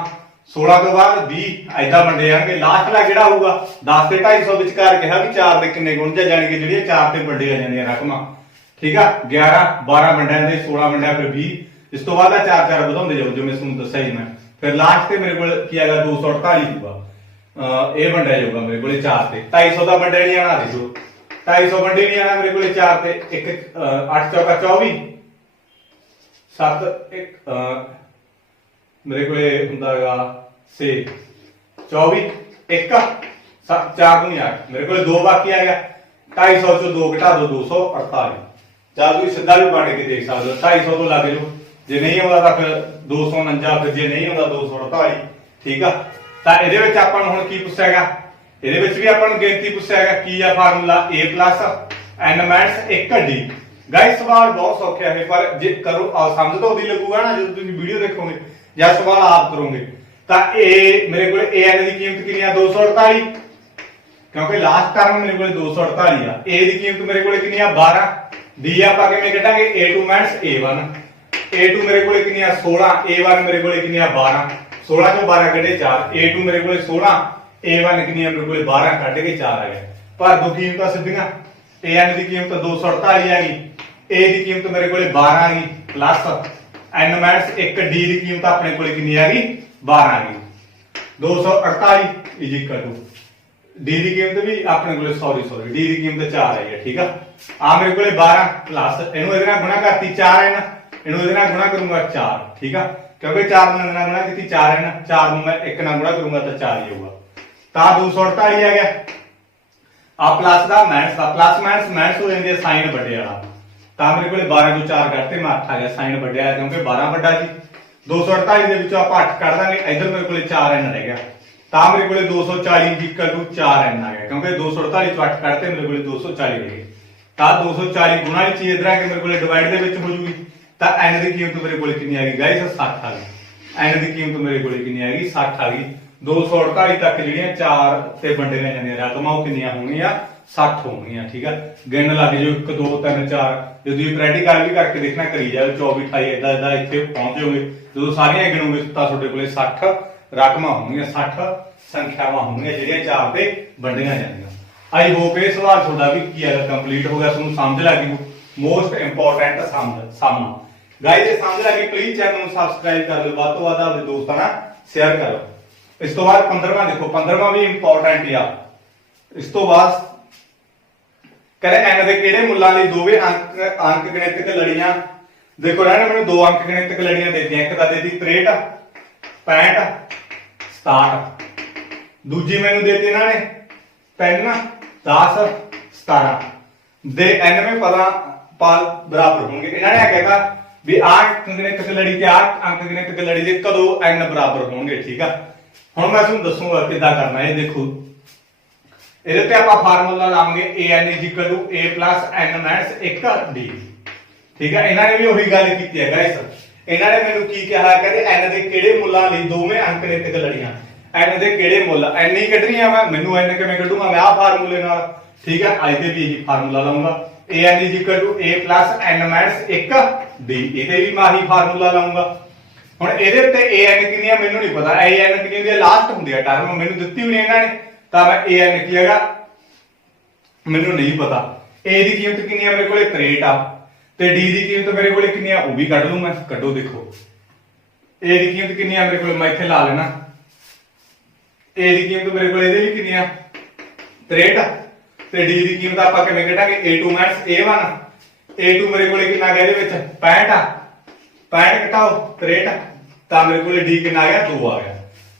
16 ਤੋਂ ਬਾਅਦ 20 ਐਦਾਂ ਵੰਡੇ ਜਾਣਗੇ ਲਾਸਟ ਦਾ ਜਿਹੜਾ ਹੋਊਗਾ 10 ਤੇ 250 ਵਿਚਕਾਰ ਕਿਹਾ ਵੀ 4 ਦੇ ਕਿੰਨੇ ਗੁਣ ਚ ਜਾਣੀ ਕਿ ਜਿਹੜੀਆਂ 4 ਤੇ ਵੰਡੇ ਜਾਂਦੀਆਂ ਰਕਮਾਂ ਠੀਕ ਆ 11 12 ਵੰਡਿਆ ਜਾਂਦੇ 16 ਵੰਡਿਆ ਫਿਰ 20 ਇਸ ਤੋਂ ਬਾਅਦ ਆ 4 ਵਧਾਉਂਦੇ ਜਾਓ ਜਿਵੇਂ ਤੁਹਾਨੂੰ ਦੱਸਿਆ ਹੀ ਮੈਂ ਫਿਰ ਲਾਸਟ ਤੇ ਮੇਰੇ ਕੋਲ ਕੀ ਆਏਗਾ 248 ਹੋਊਗਾ ਇਹ ਵੰਡਿਆ ਜਾਊਗਾ ਮੇਰੇ ਕੋਲੇ 4 ਤੇ 250 ਦਾ ਵੰਡਿਆ ਨਹੀਂ ਆਣਾ ਦੇਖੋ 250 ਵੰਡੇ ਨਹੀਂ ਆਣਾ ਮੇਰੇ ਕੋਲੇ 4 ਤੇ 1 8 ਚੌਕਾ 24 7 1 ਮੇਰੇ ਕੋਲੇ ਹੁੰਦਾ ਹੈਗਾ 6 24 1 4 ਨੂੰ 8 ਮੇਰੇ ਕੋਲੇ 2 ਬਾਕੀ ਆ ਗਿਆ 250 ਚੋਂ 2 ਘਟਾ ਦੋ 248 ਜਾਂ ਤੁਸੀਂ ਸਿੱਧਾ ਵੀ ਵੰਡ ਕੇ ਦੇਖ ਸਕਦੇ ਹੋ 250 ਤੋਂ ਲੱਗ ਜਾਓ ਜੇ ਨਹੀਂ ਆਉਂਦਾ ਤਾਂ ਫਿਰ 249 ਫਿਰ ਜੇ ਨਹੀਂ ਆਉਂਦਾ 248 ਠੀਕ ਆ ਤਾਂ ਇਹਦੇ ਵਿੱਚ ਆਪਾਂ ਨੂੰ ਹੁਣ ਕੀ ਪੁੱਛਿਆਗਾ ਇਹਦੇ ਵਿੱਚ ਵੀ ਆਪਾਂ ਨੂੰ ਗਿਣਤੀ ਪੁੱਛਿਆਗਾ ਕੀ ਆ formula a n - 1d guys ਸਵਾਲ ਬਹੁਤ ਸੌਖਾ ਹੈ ਪਰ ਜੇ ਕਰੋ ਸਮਝ ਤਾਂ ਉਹਦੀ ਲੱਗੂਗਾ ਨਾ ਜਦੋਂ ਤੁਸੀਂ ਵੀਡੀਓ ਦੇਖੋਗੇ ਜਾਂ ਸਵਾਲ ਆਪ ਕਰੋਗੇ ਤਾਂ ਇਹ ਮੇਰੇ ਕੋਲ an ਦੀ ਕੀਮਤ ਕਿੰਨੀ ਆ 248 ਕਿਉਂਕਿ ਲਾਸਟ ਟਰਮ ਮੇਰੇ ਕੋਲ 248 ਆ a ਦੀ ਕੀਮਤ ਮੇਰੇ ਕੋਲ ਕਿੰਨੀ ਆ 12 d ਆਪਾਂ ਕਿਵੇਂ ਕੱਢਾਂਗੇ a2 - a1 a2 ਮੇਰੇ ਕੋਲ ਕਿੰਨੀ ਆ 16 a1 ਮੇਰੇ ਕੋਲ ਕਿੰਨੀ ਆ 12 16 ਚੋਂ 12 ਕੱਢੇ 4 a2 ਮੇਰੇ ਕੋਲੇ 16 a1 ਕਿੰਨੀ ਆ ਮੇਰੇ ਕੋਲੇ 12 ਕੱਢ ਕੇ 4 ਆ ਗਿਆ ਪਰ ਦੋ ਕੀਮਤਾਂ ਸਿੱਧੀਆਂ an ਦੀ ਕੀਮਤ 248 ਆ ਗਈ a ਦੀ ਕੀਮਤ ਮੇਰੇ ਕੋਲੇ 12 ਆ ਗਈ ਪਲੱਸ n - 1d ਦੀ ਕੀਮਤ ਆਪਣੇ ਕੋਲੇ ਕਿੰਨੀ ਆ ਗਈ 12 ਆ ਗਈ 248 ਇਜ਼ ਇਕੁਅਲ ਟੂ d ਦੀ ਕੀਮਤ ਵੀ ਆਪਣੇ ਕੋਲੇ ਸੌਰੀ d ਦੀ ਕੀਮਤ 4 ਆਈ ਹੈ ਠੀਕ ਆ ਆ ਮੇਰੇ ਕੋਲੇ 12 ਪਲੱਸ ਇਹਨੂੰ ਇਹਦੇ ਨਾਲ ਗੁਣਾ ਕਰਤੀ 4n ਇਹਨੂੰ ਇਹਦੇ ਨਾਲ ਗੁਣਾ ਕਰੂੰਗਾ 4 ਠੀਕ ਆ ਕਿਉਂਕਿ 4 ਨਾਲ ਗੁਣਾ ਕੀਤੀ 4n 4 ਨੂੰ ਮੈਂ 1 ਨਾਲ ਗੁਣਾ ਕਰੂੰਗਾ ਤਾਂ 4 ਹੀ ਹੋਊਗਾ ਤਾਂ 248 ਆ ਗਿਆ ਆ ਪਲੱਸ ਦਾ ਮਾਈਨਸ ਹੋ ਜਾਂਦੀ ਹੈ ਸਾਈਨ ਵੱਡੇ ਵਾਲਾ ਤਾਂ ਮੇਰੇ ਕੋਲੇ 12 ਤੋਂ 4 ਕੱਢਤੇ ਮੈਂ 8 ਆ ਗਿਆ ਸਾਈਨ ਵੱਡੇ ਵਾਲਾ ਕਿਉਂਕਿ 12 ਵੱਡਾ ਜੀ 248 ਦੇ ਵਿੱਚੋਂ ਆਪਾਂ 8 ਕੱਢ ਦਾਂਗੇ ਇਧਰ ਮੇਰੇ ਕੋਲੇ 4n ਰਹਿ ਗਿਆ ਤਾਂ ਮੇਰੇ ਕੋਲੇ 240 ਇਕੁਅਲ ਟੂ 4n ਆ ਗਿਆ ਕਿਉਂਕਿ 248 ਚੋਂ 8 ਕੱਢਤੇ ਮੇਰੇ ਕੋਲੇ 240 ਰਹਿ ਗਏ ਤਾਂ 240 ਗੁਣਾ ਵਾਲੀ ਚੀਜ਼ ਇਧਰ ਆ ਕੇ ਮੇਰੇ ਕੋਲੇ ਡਿਵਾਈਡ ਦੇ ਵਿੱਚ ਹੋ ਜੂਗੀ ਤਾਂ n ਦੀ ਕੀਮਤ ਮੇਰੇ ਕੋਲੇ ਕਿੰਨੀ ਆ ਗਈ ਗਾਇਸ 60 ਆ ਗਈ n ਦੀ ਕੀਮਤ ਮੇਰੇ ਕੋਲੇ ਕਿੰਨੀ ਆ ਗਈ 60 ਆ ਗਈ 248 ਤੱਕ ਜਿਹੜੀਆਂ 4 ਤੇ ਵੰਡੀਆਂ ਜਾਂਦੀਆਂ ਰਕਮਾਂ ਉਹ ਕਿੰਨੀਆਂ ਹੋਣੀਆਂ 60 ਹੋਣਗੀਆਂ ਠੀਕ ਆ ਗਿਣ ਲੱਗ ਜਾਓ 1 2 3 4 ਜੇ ਤੁਸੀਂ ਪ੍ਰੈਕਟੀਕਲ ਵੀ ਕਰਕੇ ਦੇਖਣਾ ਕਰੀ ਜਾਓ 24 28 ਇਦਾਂ ਇੱਥੇ ਪਹੁੰਚ ਜਾਓਗੇ ਜਦੋਂ ਸਾਰੀਆਂ ਗਿਣੋਗੇ ਤਾਂ ਤੁਹਾਡੇ ਕੋਲੇ 60 ਰਕਮਾਂ ਹੋਣਗੀਆਂ 60 ਸੰਖਿਆਵਾਂ ਹੋਣਗੀਆਂ ਜਿਹੜੀਆਂ 4 ਤੇ ਵੰਡੀਆਂ ਜਾਂਦੀਆਂ ਆਈ ਹੋਪ ਇਹ ਸਵਾਲ ਤੁਹਾਡਾ ਵੀ ਕੀ ਹੈਗਾ ਕੰਪਲੀਟ ਹੋ ਗਿਆ ਤੁਹਾਨੂੰ ਸਮਝ ਲੱਗ ਗਈ ਮੋਸਟ ਇੰਪੋਰਟੈਂਟ ਸਮ ਗਾਇਸ ਇਹ ਸਮਝ ਲੱਗੀ ਪਲੀਜ਼ ਚੈਨਲ ਨੂੰ ਸਬਸਕ੍ਰਾਈਬ ਕਰ ਲਓ ਵੱਧ ਤੋਂ ਵੱਧ ਆਪਣੇ ਦੋਸਤਾਂ ਨਾਲ ਸ਼ੇਅਰ ਕਰੋ ਇਸ ਤੋਂ ਬਾਅਦ 15ਵਾਂ ਦੇਖੋ 15ਵਾਂ ਵੀ ਇੰਪੋਰਟੈਂਟ ਆ ਇਸ ਤੋਂ ਬਾਅਦ ਕਹਿੰਦੇ n ਦੇ ਕਿਹੜੇ ਮੁੱਲਾਂ ਲਈ ਦੋਵੇਂ ਅੰਕ ਗਣਿਤਕ ਲੜੀਆਂ ਦੇਖੋ ਇਹਨਾਂ ਨੇ ਮੈਨੂੰ ਦੋ ਅੰਕ ਗਣਿਤਕ ਲੜੀਆਂ ਦੇ ਦਿੱਤੀਆਂ ਇੱਕ ਤਾਂ ਦੇ ਦਿੱਤੀ 63 65 67 ਦੂਜੀ ਮੈਨੂੰ ਦੇ ਦਿੱਤੀ ਇਹਨਾਂ ਨੇ 3 10 17 ਦੇ nਵੇਂ ਪਦਾਂ ਬਰਾਬਰ ਹੋਣਗੇ ਇਹਨਾਂ ਨੇ ਕਹੇਗਾ ਵੀ ਆ ਅੰਕ ਗਣਿਤਕ ਲੜੀ ਤੇ ਆ ਅੰਕ ਗਣਿਤਕ ਲੜੀ ਦੇ ਕਦੋਂ n ਬਰਾਬਰ ਹੋਣਗੇ ਠੀਕ ਆ ਹੁਣ ਮੈਂ ਤੁਹਾਨੂੰ ਦੱਸੂਗਾ ਕਿੱਦਾਂ ਕਰਨਾ ਇਹ ਦੇਖੋ ਇਹਦੇ ਤੇ ਆਪਾਂ ਫਾਰਮੂਲਾ ਲਾਵਾਂਗੇ an a n - 1d ठीक है। इन्होंने भी वही गल की है गाइस, इन्होंने मैनू की कहा कहते एन दे किहड़े मुल्लां लई दोवें अंकगणित लड़ियां, एन दे किहड़े मुੱਲ एन ही कढनी है, मैं मैनू एन किवें कढूंगा, मैं आ फार्मूले नाल। ठीक है, अज दे भी यही फार्मूला लाऊंगा, A N is equal to A plus N minus 1 D, इहदे भी मैं आही फार्मूला लाऊंगा। हुण इहदे उत्ते ए एन कितनी है मैनू नहीं पता, ए एन कितनी हुंदी है लास्ट हुंदी है टर्म, मैनू दित्ती होनी इन्हां ने, तां मैं ए एन की हैगा मैनू नहीं पता। ए दी कीमत कितनी है मेरे कोले 63 आ, ते डी दी कीमत मेरे कोले कितनी है वो भी कढ लूं मैं, कढो देखो ए दी कीमत कितनी है मेरे कोले, मैं इत्थे ला लेना ए दी कीमत मेरे कोले इहदे भी कितनी है 63, ते डी दी कीमत आपां किवें कढांगे a2 माइनस a1, a2 मेरे कोले कितना आ गया इहदे विच 65 आ, 65 घटाओ 63 तां मेरे कोले डी कितना आ गया 2 आ गया।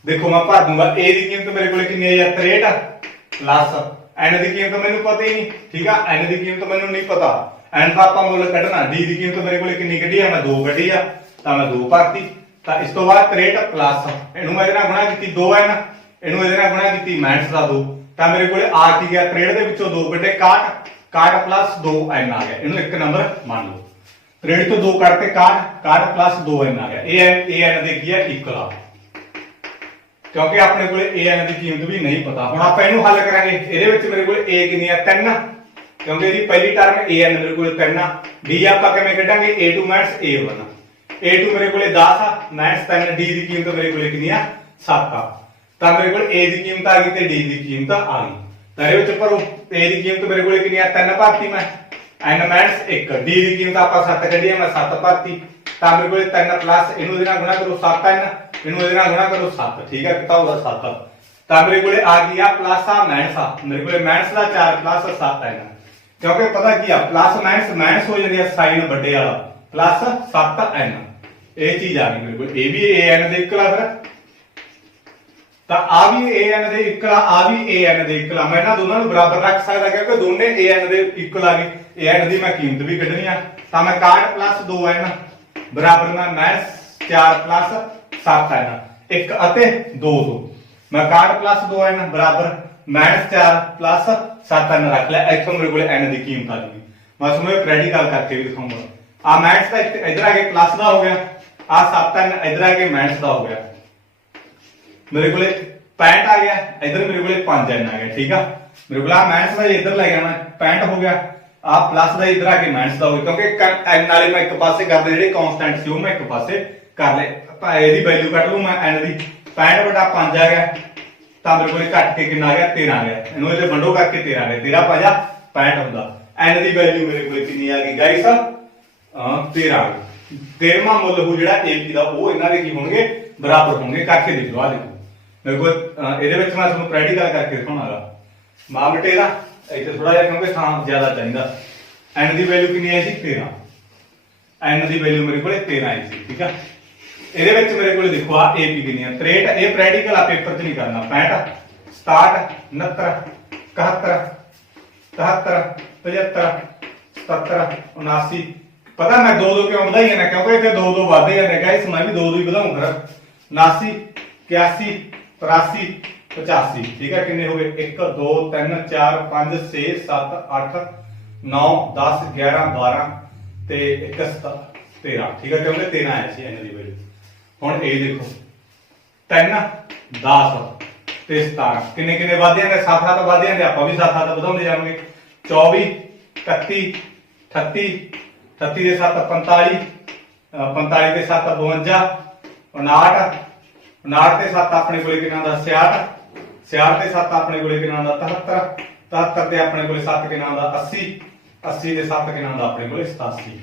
देखो मैं भर दूंगा, ए दी कीमत मेरे कोले कितनी है 63 प्लस एन दी कीमत मैनू पता ही नहीं। ठीक है, एन दी कीमत मैनू नहीं पता, एन का आपां मुੱਲ कढना, डी दी कीमत मेरे कोले कितनी कढी है मैं 2 कढी आ, तां मैं 2 भरती। तां इस तो बाद 63 प्लस इहनू मैं इहदे नाल गुणा कीती 2 एन, इहनू इहदे नाल गुणा कीती माइनस दा 2, तां मेरे कोले आ की गया 63 दे विचों 2 कढे 61, 61 प्लस 2 एन आ गया, इहनू एक नंबर मान लो। 63 तो 2 कटते 61, 61 प्लस 2 एन आ गया, ए एन दे की है इक्वल आ, क्योंकि अपने को ए एन की कीमत भी नहीं पता। हुण आपां इहनू हल करांगे, इहदे विच मेरे को ए कितनी है 3, क्योंकि इहदी पहली टर्म ए एन मेरे को 3 आ, डी आपां किवें कढांगे a2 माइनस a1, a2 मेरे को 10 आ माइनस 3, डी दी कीमत मेरे को कितनी आ 7 आ, तां मेरे को ए दी कीमत आ गई ते डी दी कीमत आ गई। तां इहदे विच भरो, ए दी कीमत मेरे को कितनी आ 3 भरती मैं, n माइनस 1, डी दी कीमत आपां 7 कढी मैं 7 भरती, तां मेरे को 3 प्लस इहनू इहदे नाल गुणा करो 7n, इहनू इहदे नाल गुणा करो 7। ठीक है, कितना होगा 7, तां मेरे को आ गया प्लस आ माइनस आ, मेरे को माइनस दा 4 प्लस 7n, क्योंकि पता की आ प्लस माइनस माइनस हो जाती है साइन बड़े वाला प्लस 7n, ये चीज आ गई मेरे को, ए भी ए एन दे इक्वल आ, फिर तां आ भी ए एन दे इक्वल आ भी ए एन दे इक्वल आ, मैं इन्हां दोनों नूं बराबर रख सकदा क्योंकि दोने ए एन दे इक्वल आ गए, ए एन दी मैं कीमत भी कढनी आ, तां मैं 61 प्लस 2n बराबर में माइनस 4 प्लस 7n, 1 ਅਤੇ 2 2, मैं 61 प्लस 2n बराबर माइनस 4 प्लस 7n रख लिया, इत्थों मेरे को n की कीमत आ गई। मैं तुम्हें प्रैक्टिकल करके भी दिखाऊंगा, आ माइनस का इधर आके प्लस का हो गया, आ 7n इधर आके माइनस का हो गया, मेरे को 65 आ गया, इधर मेरे को 5n आ गया। ठीक है, मेरे को माइनस का इधर ले गया मैं 65 हो गया, आ प्लस का इधर आके माइनस का हो गया, क्योंकि n वाले मैं एक पासे कर दे, जेडे कांस्टेंट सी वो मैं एक पासे कर ले, ਇਹਦੀ वैल्यू ਕੱਢ ਲੂ मैं n ਦੀ 65 बटा 5 आ गया, ਤਾਂ ਮੇਰੇ ਕੋਲ ਘੱਟ ਕੇ ਕਿੰਨਾ ਆ ਗਿਆ 13 ਆ ਗਿਆ, ਇਹਨੂੰ ਇਹਦੇ ਵੰਡੋ ਕਰਕੇ 13 ਆ ਗਿਆ, 13 5 65 ਹੁੰਦਾ। n ਦੀ ਵੈल्यू ਮੇਰੇ ਕੋਲ ਕਿੰਨੀ ਆ ਗਈ ਗਾਇਸ 13 ਆ ਗਈ। 13ਵਾਂ ਮੁੱਲ ਹੋ ਜਿਹੜਾ ap ਦਾ ਉਹ ਇਹਨਾਂ ਦੇ ਕੀ ਹੋਣਗੇ ਬਰਾਬਰ ਹੋਣਗੇ, ਕਰਕੇ ਦੇਖ ਲਓ ਆ ਦੇਖੋ ਮੇਰੇ ਕੋਲ ਇਹਦੇ ਵਿੱਚ ਮੈਂ ਤੁਹਾਨੂੰ ਪ੍ਰੈਕਟੀਕਲ ਕਰਕੇ ਦਿਖਾਉਣਾਗਾ। ਮਾਮਟੇ ਦਾ ਇੱਥੇ ਥੋੜਾ ਜਿਹਾ ਕਿਉਂਕਿ ਥਾਂ ਜ਼ਿਆਦਾ ਚਾਹੀਦਾ। n ਦੀ ਵੈल्यू ਕਿੰਨੀ ਆਈ ਸੀ 13, n ਦੀ ਵੈल्यू ਮੇਰੇ ਕੋਲ 13 ਆਈ ਸੀ। ਠੀਕ ਆ, ਇਹਦੇ ਵਿੱਚ ਮੇਰੇ ਕੋਲ ਦੇਖੋ ਆ ap ਕਿੰਨੀ ਆ 63, ਇਹ ਪ੍ਰੈਕਟੀਕਲ ਆ ਪੇਪਰ 'ਚ ਨਹੀਂ ਕਰਨਾ। 65 67 69 71 73 75 77 79, ਪਤਾ ਮੈਂ ਦੋ ਦੋ ਕਿਉਂ ਵਧਾਈ ਜਾਂਦਾ ਕਿਉਂਕਿ ਇੱਥੇ ਦੋ ਦੋ ਵਧਦੇ ਜਾਂਦੇ ਗਾਇਸ, ਮੈਂ ਵੀ ਦੋ ਦੋ ਹੀ ਵਧਾਉਂ ਫਿਰ 79 81 83 85। ठीक है, कितने हो गए 1 2 3 4 5 6 7 8 9 10 11 12 ਤੇ 1 13। ठीक है, क्योंकि 13 आया ਸੀ ਇਹਨਾਂ ਦੀ ਵੈਲਿਊ। ਹੁਣ ਇਹ ਦੇਖੋ 3 10 ਤੇ 17 ਕਿੰਨੇ ਕਿੰਨੇ ਵਧਦੇ ਜਾਂਦੇ, 7 ਵਧਦੇ ਜਾਂਦੇ, ਆਪਾਂ ਵੀ 7 ਵਧਾਉਂਦੇ ਜਾਵਾਂਗੇ। 24 31 38 38 ਦੇ 7 45 45 ਦੇ 7 52 59 59 ਤੇ 7 ਆਪਣੇ ਕੋਲੇ ਕਿੰਨਾ ਦਾ 66 66 ਤੇ 7 ਆਪਣੇ ਕੋਲੇ ਕਿੰਨਾ ਦਾ 73 73 ਤੇ ਆਪਣੇ ਕੋਲੇ 7 ਕਿੰਨਾ ਦਾ 80 80 ਦੇ 7 ਕਿੰਨਾ ਦਾ ਆਪਣੇ ਕੋਲੇ 87।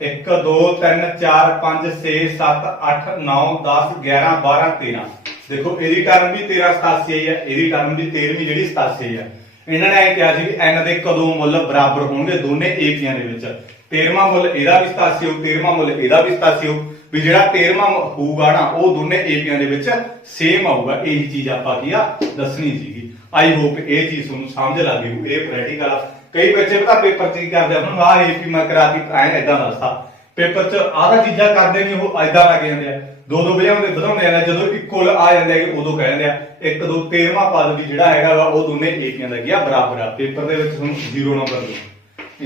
1 2 3 4 5 6 7 8 9 10 11 12 13। ਦੇਖੋ ਇਹਦੀ ਟਰਮ ਵੀ 13 87 ਆਈ ਹੈ, ਇਹਦੀ ਟਰਮ ਵੀ 13ਵੀਂ ਜਿਹੜੀ 87 ਆਈ ਹੈ। ਇਹਨਾਂ ਨੇ ਇਹ ਕਿਹਾ ਸੀ ਵੀ n ਦੇ ਕਦੋਂ ਮੁੱਲ ਬਰਾਬਰ ਹੋਣਗੇ ਦੋਨੇ ਏਪੀਆਂ ਦੇ ਵਿੱਚ। 13ਵਾਂ ਮੁੱਲ ਇਹਦਾ ਵੀ 87 ਹੋਊ, 13ਵਾਂ ਮੁੱਲ ਇਹਦਾ ਵੀ 87 ਹੋਊ, ਵੀ ਜਿਹੜਾ 13ਵਾਂ ਹੋਊਗਾ ਨਾ ਉਹ ਦੋਨੇ ਏਪੀਆਂ ਦੇ ਵਿੱਚ ਸੇਮ ਆਊਗਾ। ਇਹੀ ਚੀਜ਼ ਆਪਾਂ ਕੀ ਆ ਦੱਸਣੀ ਸੀਗੀ। ਆਈ ਹੋਪ ਇਹ ਚੀਜ਼ ਤੁਹਾਨੂੰ ਸਮਝ ਲੱਗ ਗਈ। ਇਹ ਪ੍ਰੈਕਟੀਕਲ ਆ। ਕਈ ਬੱਚੇ ਪਤਾ ਪੇਪਰ 'ਚ ਕੀ ਕਰਦੇ ਉਹਨਾਂ ਨੂੰ ਆਹ ਏਪੀ ਮੈਂ ਕਰਾਤੀ ਐ ਏਦਾਂ ਦੱਸਦਾ, ਪੇਪਰ 'ਚ ਆਹ ਚੀਜ਼ਾਂ ਕਰਦੇ ਨਹੀਂ, ਉਹ ਏਦਾਂ ਲੱਗ ਜਾਂਦੇ ਆ, ਦੋ ਦੋ ਵਧਾਉਂਦੇ ਆ, ਜਦੋਂ ਇਕੁਅਲ ਆ ਜਾਂਦੇ ਆ ਉਦੋਂ ਕਹਿ ਦਿੰਦੇ ਆ 1 2 13ਵਾਂ ਪਦ ਵੀ ਜਿਹੜਾ ਹੈਗਾ ਵਾ ਉਹ ਦੋਨੇ ਏਪੀਆਂ ਦਾ ਗਿਆ ਬਰਾਬਰ ਆ। ਪੇਪਰ ਦੇ ਵਿੱਚ ਤੁਹਾਨੂੰ 0 ਨੰਬਰ ਦਊ,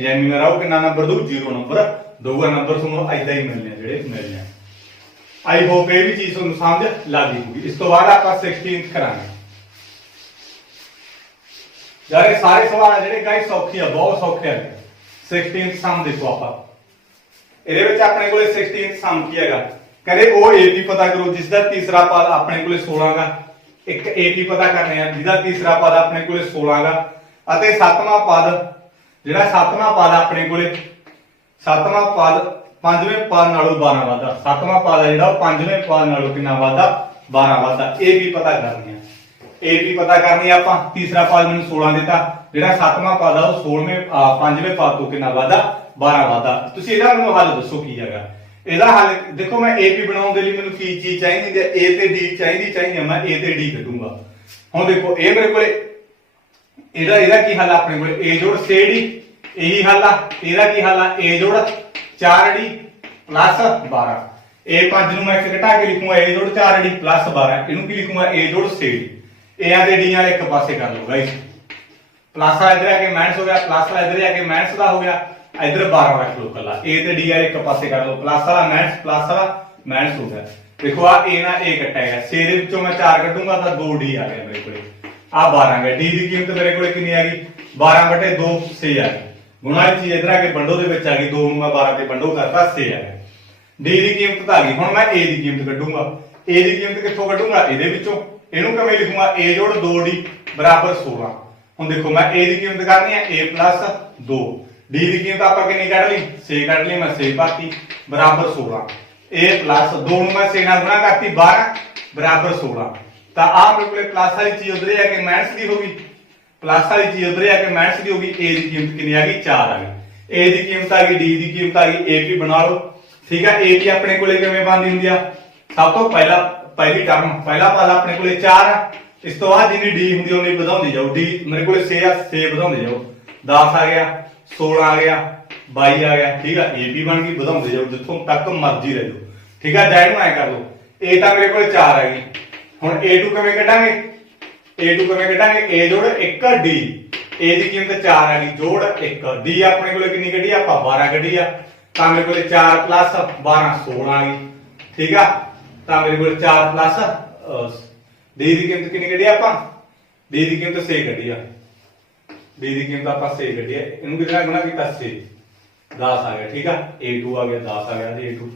ਯਾਨੀ ਮੇਰਾ ਉਹ ਕਿੰਨਾ ਨੰਬਰ ਦਊ 0 ਨੰਬਰ ਦਊਗਾ ਨੰਬਰ ਤੁਹਾਨੂੰ ਐਦਾਂ ਹੀ ਮਿਲਨੇ ਆ ਜਿਹੜੇ ਮਿਲਨੇ ਆ। ਆਈ ਹੋਪ ਇਹ ਵੀ ਚੀਜ਼ ਤੁਹਾਨੂੰ ਸਮਝ ਲੱਗ ਗਈ ਹੋਊਗੀ। ਇਸ ਤੋਂ ਬਾਅਦ ਆਪਾਂ 16th ਕਰਾਂਗੇ। ਯਾਰ ਇਹ ਸਾਰੇ ਸਵਾਲ ਜਿਹੜੇ ਗਾਇਸ ਸੌਖੇ ਆ, ਬਹੁਤ ਸੌਖੇ ਆ। 16th ਸਮ ਦੇਖੋ ਆਪਾਂ, ਇਹਦੇ ਵਿੱਚ ਆਪਣੇ ਕੋਲੇ 16th ਸਮ ਕੀ ਹੈਗਾ, ਕਹਿੰਦੇ ਉਹ ਏਪੀ ਪਤਾ ਕਰੋ ਜਿਸ ਦਾ ਤੀਸਰਾ ਪਦ ਆਪਣੇ ਕੋਲੇ 16 ਗਾ। ਇੱਕ ਏਪੀ ਪਤਾ ਕਰਨੇ ਆ ਜਿਹਦਾ ਤੀਸਰਾ ਪਦ ਆਪਣੇ ਕੋਲੇ 16 ਗਾ, ਅਤੇ ਸੱਤਵਾਂ ਪਦ ਜਿਹੜਾ ਸੱਤਵਾਂ ਪਦ ਆਪਣੇ ਕੋਲੇ ਸੱਤਵਾਂ ਪਦ ਪੰਜਵੇਂ ਪਦ ਨਾਲੋਂ 12 ਵੱਧਦਾ। ਸੱਤਵਾਂ ਪਦ ਆ ਜਿਹੜਾ ਉਹ ਪੰਜਵੇਂ ਪਦ ਨਾਲੋਂ ਕਿੰਨਾ ਵੱਧਦਾ, 12 ਵੱਧਦਾ। ਇਹ ਵੀ ਪਤਾ ਕਰਨੀ ਆ, ਇਹ ਵੀ ਪਤਾ ਕਰਨੀ ਆ ਆਪਾਂ। ਤੀਸਰਾ ਪਦ ਮੈਨੂੰ 16 ਦਿੱਤਾ, ਜਿਹੜਾ ਸੱਤਵਾਂ ਪਦ ਆ ਉਹ 16ਵੇਂ ਪੰਜਵੇਂ ਪਦ ਤੋਂ ਕਿੰਨਾ ਵੱਧਦਾ, 12 ਵੱਧਦਾ। ਤੁਸੀਂ ਇਹਦਾ ਮੈਨੂੰ ਹੱਲ ਦੱਸੋ ਕੀ ਹੈਗਾ ਇਹਦਾ ਹੱਲ। ਦੇਖੋ ਮੈਂ ਏਪੀ ਬਣਾਉਣ ਦੇ ਲਈ ਮੈਨੂੰ ਕੀ ਚੀਜ਼ ਚਾਹੀਦੀ ਹੈ, ਏ ਤੇ ਡੀ ਚਾਹੀਦੀ ਹੈ। ਮੈਂ ਏ ਤੇ ਡੀ ਕੱਢੂੰਗਾ। ਹੁਣ ਦੇਖੋ ਇਹ ਮੇਰੇ ਕੋਲੇ ਇਹਦਾ ਕੀ ਹੱਲ ਆਪਣੇ ਕੋਲੇ, ਏ ਜੋੜ ਸੀ ਡੀ, ਇਹੀ ਹੱਲ ਆ। ਇਹਦਾ ਕੀ ਹੱਲ ਆ, ਏ ਜੋੜ 4डी ਪਲੱਸ 12। A5 ਨੂੰ ਮੈਂ ਘਟਾ ਕੇ ਲਿਖੂੰਗਾ A ਜੋੜ 4डी ਪਲੱਸ 12। ਇਹਨੂੰ ਕੀ ਲਿਖੂੰਗਾ A ਜੋੜ CD। A ਤੇ D ਵਾਲੇ ਇੱਕ ਪਾਸੇ ਕਰ ਲਓ ਗਾਇਸ। ਪਲੱਸ ਆ ਇਧਰ ਆ ਕੇ ਮਾਈਨਸ ਹੋ ਗਿਆ, ਪਲੱਸ ਆ ਇਧਰ ਆ ਕੇ ਮਾਈਨਸ ਦਾ ਹੋ ਗਿਆ, ਇਧਰ 12 ਰੱਖ ਲਓ ਕੱਲਾ। A ਤੇ D ਵਾਲੇ ਇੱਕ ਪਾਸੇ ਕਰ ਲਓ, ਪਲੱਸ ਵਾਲਾ ਮਾਈਨਸ, ਪਲੱਸ ਵਾਲਾ ਮਾਈਨਸ ਹੋ ਗਿਆ। ਦੇਖੋ ਆ A ਨਾਲ A ਕੱਟਿਆ ਗਿਆ, C ਦੇ ਵਿੱਚੋਂ ਮੈਂ 4 ਕੱਢੂੰਗਾ ਤਾਂ 2D ਆ ਗਿਆ ਮੇਰੇ ਕੋਲੇ। ਆ 12 ਗਿਆ, D ਦੀ ਕੀਮਤ ਮੇਰੇ ਕੋਲੇ ਕਿੰਨੀ ਆ ਗਈ, 12/2 C ਆ ਗਈ। ਗੁਣਾ ਵਾਲੀ ਚੀਜ਼ ਇਧਰ ਆ ਕੇ ਵੰਡੋ ਦੇ ਵਿੱਚ ਆ ਗਈ, 2 ਨੂੰ ਮੈਂ 12 ਤੇ ਵੰਡੋ ਕਰਤਾ, C ਆ ਗਿਆ। D ਦੀ ਕੀਮਤ ਤਾਂ ਆ ਗਈ। ਹੁਣ ਮੈਂ A ਦੀ ਕੀਮਤ ਕੱਢੂੰਗਾ। A ਦੀ ਕੀਮਤ ਕਿੱਥੋਂ ਕੱਢੂੰਗਾ, ਇਹਦੇ ਵਿੱਚੋਂ। ਇਹਨੂੰ ਕਿਵੇਂ ਲਿਖੂੰਗਾ, A ਜੋੜ 2D ਬਰਾਬਰ 16। ਹੁਣ ਦੇਖੋ ਮੈਂ A ਦੀ ਕੀਮਤ ਕਰਨੀ ਹੈ A ਪਲੱਸ 2। D ਦੀ ਕੀਮਤ ਆਪਾਂ ਕਿੰਨੀ ਕੱਢ ਲਈ, 6 ਕੱਢ ਲਈ, ਮੈਂ 6 ਪਾਤੀ ਬਰਾਬਰ 16। A ਪਲੱਸ 2 ਨੂੰ ਮੈਂ 6 ਨਾਲ ਗੁਣਾ ਕਰਤੀ, 12 ਬਰਾਬਰ 16। ਤਾਂ ਆ ਮੇਰੇ ਕੋਲੇ ਪਲੱਸ ਵਾਲੀ ਚੀਜ਼ ਉਧਰ ਆ ਕੇ ਮਾਈਨਸ ਦੀ ਹੋ ਗਈ, ਪਲੱਸ ਵਾਲੀ ਚੀਜ਼ ਉਧਰ ਆ ਕੇ ਮਾਈਨਸ ਦੀ ਹੋ ਗਈ। A ਦੀ ਕੀਮਤ ਕਿੰਨੀ ਆ ਗਈ, 4 ਆ ਗਈ। A ਦੀ ਕੀਮਤ ਆ ਗਈ, D ਦੀ ਕੀਮਤ ਆ ਗਈ, AP ਬਣਾ ਲਓ। ਠੀਕ ਆ, AP ਆਪਣੇ ਕੋਲੇ ਕਿਵੇਂ ਬਣਦੀ ਹੁੰਦੀ ਆ, ਸਭ ਤੋਂ ਪਹਿਲੀ ਟਰਮ ਪਹਿਲਾ ਪਦ ਆਪਣੇ ਕੋਲੇ 4 ਆ। ਇਸ ਤੋਂ ਬਾਅਦ ਜਿੰਨੀ D ਹੁੰਦੀ ਉਹਨੀ ਵਧਾਉਂਦੀ ਜਾਓ। D ਮੇਰੇ ਕੋਲੇ 6 ਆ, 6 ਵਧਾਉਂਦੇ ਜਾਓ। 10 ਆ ਗਿਆ, 16 ਆ ਗਿਆ, 22 ਆ ਗਿਆ। ਠੀਕ ਆ, AP ਬਣ ਗਈ, ਵਧਾਉਂਦੇ ਜਾਓ ਜਿੱਥੋਂ ਤੱਕ ਮਰਜ਼ੀ ਰਹਿ ਜਾਓ। ਠੀਕ ਆ, ਜਾਇ ਨੂੰ ਐ ਕਰ ਲਓ। A ਤਾਂ ਮੇਰੇ ਕੋਲੇ 4 ਆ ਗਈ। ਹੁਣ A2 ਕਿਵੇਂ ਕੱਢਾਂਗੇ, A2 ਕਿਵੇਂ ਕੱਢਾਂਗੇ, A ਜੋੜ 1D। A ਦੀ ਕੀਮਤ 4 ਆ ਗਈ, ਜੋੜ 1। D ਆਪਣੇ ਕੋਲੇ ਕਿੰਨੀ ਕੱਢੀ ਆ, ਆਪਾਂ 12 ਕੱਢੀ ਆ। ਤਾਂ ਮੇਰੇ ਕੋਲੇ 4 ਪਲੱਸ 12 16 ਆ ਗਈ। ਠੀਕ ਆ, ਤਾਂ ਮੇਰੇ ਕੋਲੇ 4 ਪਲੱਸ D ਦੀ ਕੀਮਤ ਕਿੰਨੀ ਕੱਢੀ ਆਪਾਂ, D ਦੀ ਕੀਮਤ 6 ਕੱਢੀ ਆ। D ਦੀ ਕੀਮਤ ਆਪਾਂ 6 ਕੱਢੀ ਆ। ਇਹਨੂੰ ਕਿਹਦੇ ਨਾਲ ਗੁਣਾ ਕੀਤਾ, 6, 10 ਆ ਗਿਆ। ਠੀਕ ਆ, A2 ਆ ਗਿਆ, 10 ਆ ਗਿਆ ਤੇ A2।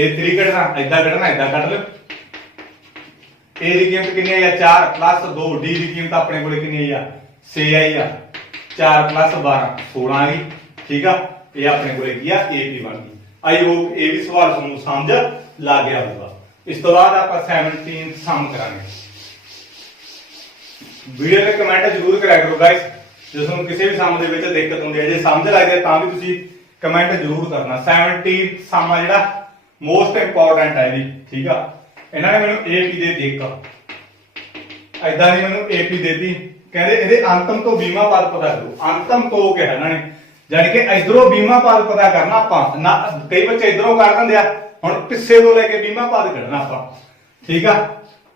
A3 ਕੱਢਣਾ, ਏਦਾਂ ਕੱਢਣਾ, ਏਦਾਂ ਕੱਢ ਲਓ। A ਦੀ ਕੀਮਤ ਕਿੰਨੀ ਆਈ ਆ, 4 ਪਲੱਸ 2। D ਦੀ ਕੀਮਤ ਆਪਣੇ ਕੋਲੇ ਕਿੰਨੀ ਆਈ ਆ, 6 ਆਈ ਆ। 4 ਪਲੱਸ 12 16 ਆ ਗਈ। ਠੀਕ ਆ, ਇਹ ਆਪਣੇ ਕੋਲੇ ਕੀ ਆ, AP ਬਣ ਗਈ। ਆਈ ਹੋਪ ਇਹ ਵੀ ਸਵਾਲ ਤੁਹਾਨੂੰ ਸਮਝ ਲੱਗ ਗਿਆ ਹੋਊਗਾ। ਇਸ ਤੋਂ ਬਾਅਦ ਆਪਾਂ 17 ਸਮ ਕਰਾਂਗੇ। ਵੀਡੀਓ ਤੇ ਕਮੈਂਟ ਜ਼ਰੂਰ ਕਰਿਆ ਕਰੋ ਗਾਇਸ, ਜੇ ਤੁਹਾਨੂੰ ਕਿਸੇ ਵੀ ਸਮ ਦੇ ਵਿੱਚ ਦਿੱਕਤ ਹੁੰਦੀ ਹੈ। ਜੇ ਸਮਝ ਲੱਗ ਜਾਏ ਤਾਂ ਵੀ ਤੁਸੀਂ ਕਮੈਂਟ ਜ਼ਰੂਰ ਕਰਨਾ। 17 ਸਮ ਆ ਜਿਹੜਾ ਮੋਸਟ ਇੰਪੋਰਟੈਂਟ ਹੈ ਜੀ। ਠੀਕ ਆ, ਇਹਨਾਂ ਨੇ ਮੈਨੂੰ AP ਦੇ ਦਿੱਕ ਐਦਾਂ ਦੀ ਮੈਨੂੰ AP ਦੇਤੀ। ਕਹਿੰਦੇ ਇਹਦੇ ਅੰਤਮ ਤੋਂ 20ਵਾਂ ਪਦ ਪਤਾ ਕਰੋ। ਅੰਤਮ ਤੋਂ ਕਿਹਾ ਇਹਨਾਂ ਨੇ, ਜਾਨੀ ਕਿ ਇਧਰੋਂ 20ਵਾਂ ਪਦ ਪਤਾ ਕਰਨਾ ਆਪਾਂ ਨਾ। ਕਈ ਬੱਚੇ ਇਧਰੋਂ ਕਰ ਦਿੰਦੇ ਆ, ਹੁਣ ਪਿੱਛੇ ਤੋਂ ਲੈ ਕੇ 20ਵਾਂ ਪਦ ਕੱਢਣਾ ਆਪਾਂ। ਠੀਕ ਆ,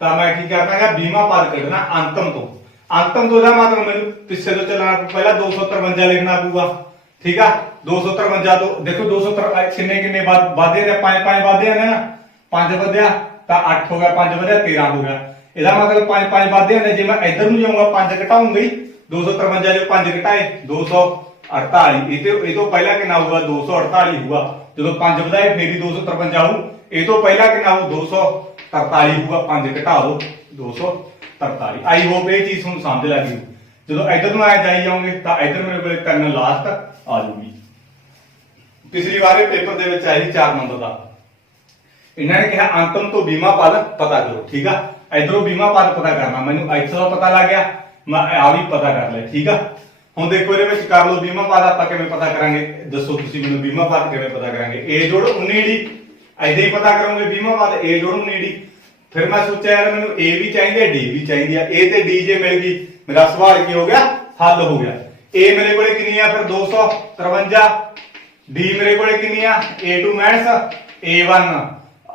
ਤਾਂ ਮੈਂ ਕੀ ਕਰਨਾ ਹੈਗਾ, 20ਵਾਂ ਪਦ ਕੱਢਣਾ ਅੰਤਮ ਤੋਂ। ਅੰਤਮ ਤੋਂ ਦਾ ਮਤਲਬ ਮੈਨੂੰ ਪਿੱਛੇ ਤੋਂ ਚੱਲਣਾ, ਪਹਿਲਾਂ 253 ਲਿਖਣਾ ਪਊਗਾ। ਠੀਕ ਆ, 253 ਤੋਂ ਦੇਖੋ 253 ਕਿੰਨੇ ਵਾਧੇ ਨੇ, 5 ਵਾਧੇ ਨੇ ਨਾ, 5 ਵਧਿਆ ਤਾਂ 8 ਹੋ ਗਿਆ, 5 ਵਧਿਆ 13 ਹੋ ਗਿਆ। ਇਹਦਾ ਮਤਲਬ 5 ਵਾਧੇ ਨੇ। ਜੇ ਮੈਂ ਇੱਧਰ ਨੂੰ ਜਾਊਂਗਾ 5 ਘਟਾਉਂਗਾ ਹੀ, 253 ਜੋ 5 ਘਟਾਏ 248। ਇਹ ਤੋਂ ਪਹਿਲਾਂ ਕਿੰਨਾ ਹੋਊਗਾ, 248 ਹੋਊਗਾ। ਜਦੋਂ 5 ਵਧਾਏ ਫੇਰ ਹੀ 253 ਆਊ। ਇਹ ਤੋਂ ਪਹਿਲਾਂ ਕਿੰਨਾ ਹੋਊ, 243 ਹੋਊਗਾ। 5 ਘਟਾ ਦਿਓ 243। ਆਈ ਹੋਪ ਇਹ ਚੀਜ਼ ਤੁਹਾਨੂੰ ਸਮਝ ਲੱਗ ਗਈ। ਜਦੋਂ ਇੱਧਰ ਨੂੰ ਆਇਆ ਜਾਈ ਜਾਓਗੇ ਤਾਂ ਇੱਧਰ ਮੇਰੇ ਕੋਲ 3 ਲਾਸਟ ਆ ਜਾਊਗੀ। ਪਿਛਲੀ ਵਾਰ ਪੇਪਰ ਦੇ ਵਿੱਚ ਆਈ 4 ਨੰਬਰ ਦਾ। ਇਹਨਾਂ ਨੇ ਕਿਹਾ ਅੰਤਮ ਤੋਂ 20ਵਾਂ ਪਦ ਪਤਾ ਕਰੋ। ਠੀਕ ਆ, ਇਧਰੋਂ 20ਵਾਂ ਪਦ ਪਤਾ ਕਰਨਾ। ਮੈਨੂੰ ਇੱਥੋਂ ਦਾ ਪਤਾ ਲੱਗ ਗਿਆ, ਮੈਂ ਆ ਵੀ ਪਤਾ ਕਰ ਲਿਆ। ਠੀਕ ਆ, ਹੁਣ ਦੇਖੋ ਇਹਦੇ ਵਿੱਚ ਕਰ ਲਓ 20ਵਾਂ ਪਦ ਆਪਾਂ ਕਿਵੇਂ ਪਤਾ ਕਰਾਂਗੇ, ਦੱਸੋ ਤੁਸੀਂ ਮੈਨੂੰ 20ਵਾਂ ਪਦ ਕਿਵੇਂ ਪਤਾ ਕਰਾਂਗੇ। A ਜੋੜ 19D ਐਦਾਂ ਹੀ ਪਤਾ ਕਰਾਂਗੇ 20ਵਾਂ ਪਦ A ਜੋੜ 19D। ਫਿਰ ਮੈਂ ਸੋਚਿਆ ਯਾਰ ਮੈਨੂੰ A ਵੀ ਚਾਹੀਦੀ ਹੈ, D ਵੀ ਚਾਹੀਦੀ ਆ। A ਤੇ D ਜੇ ਮਿਲ ਗਈ ਮੇਰਾ ਸਵਾਲ ਕੀ ਹੋ ਗਿਆ, ਹੱਲ ਹੋ ਗਿਆ। A ਮੇਰੇ ਕੋਲੇ ਕਿੰਨੀ ਆ ਫਿਰ 253। D ਮੇਰੇ ਕੋਲੇ ਕਿੰਨੀ ਆ, A2 ਮਾਈਨਸ A1।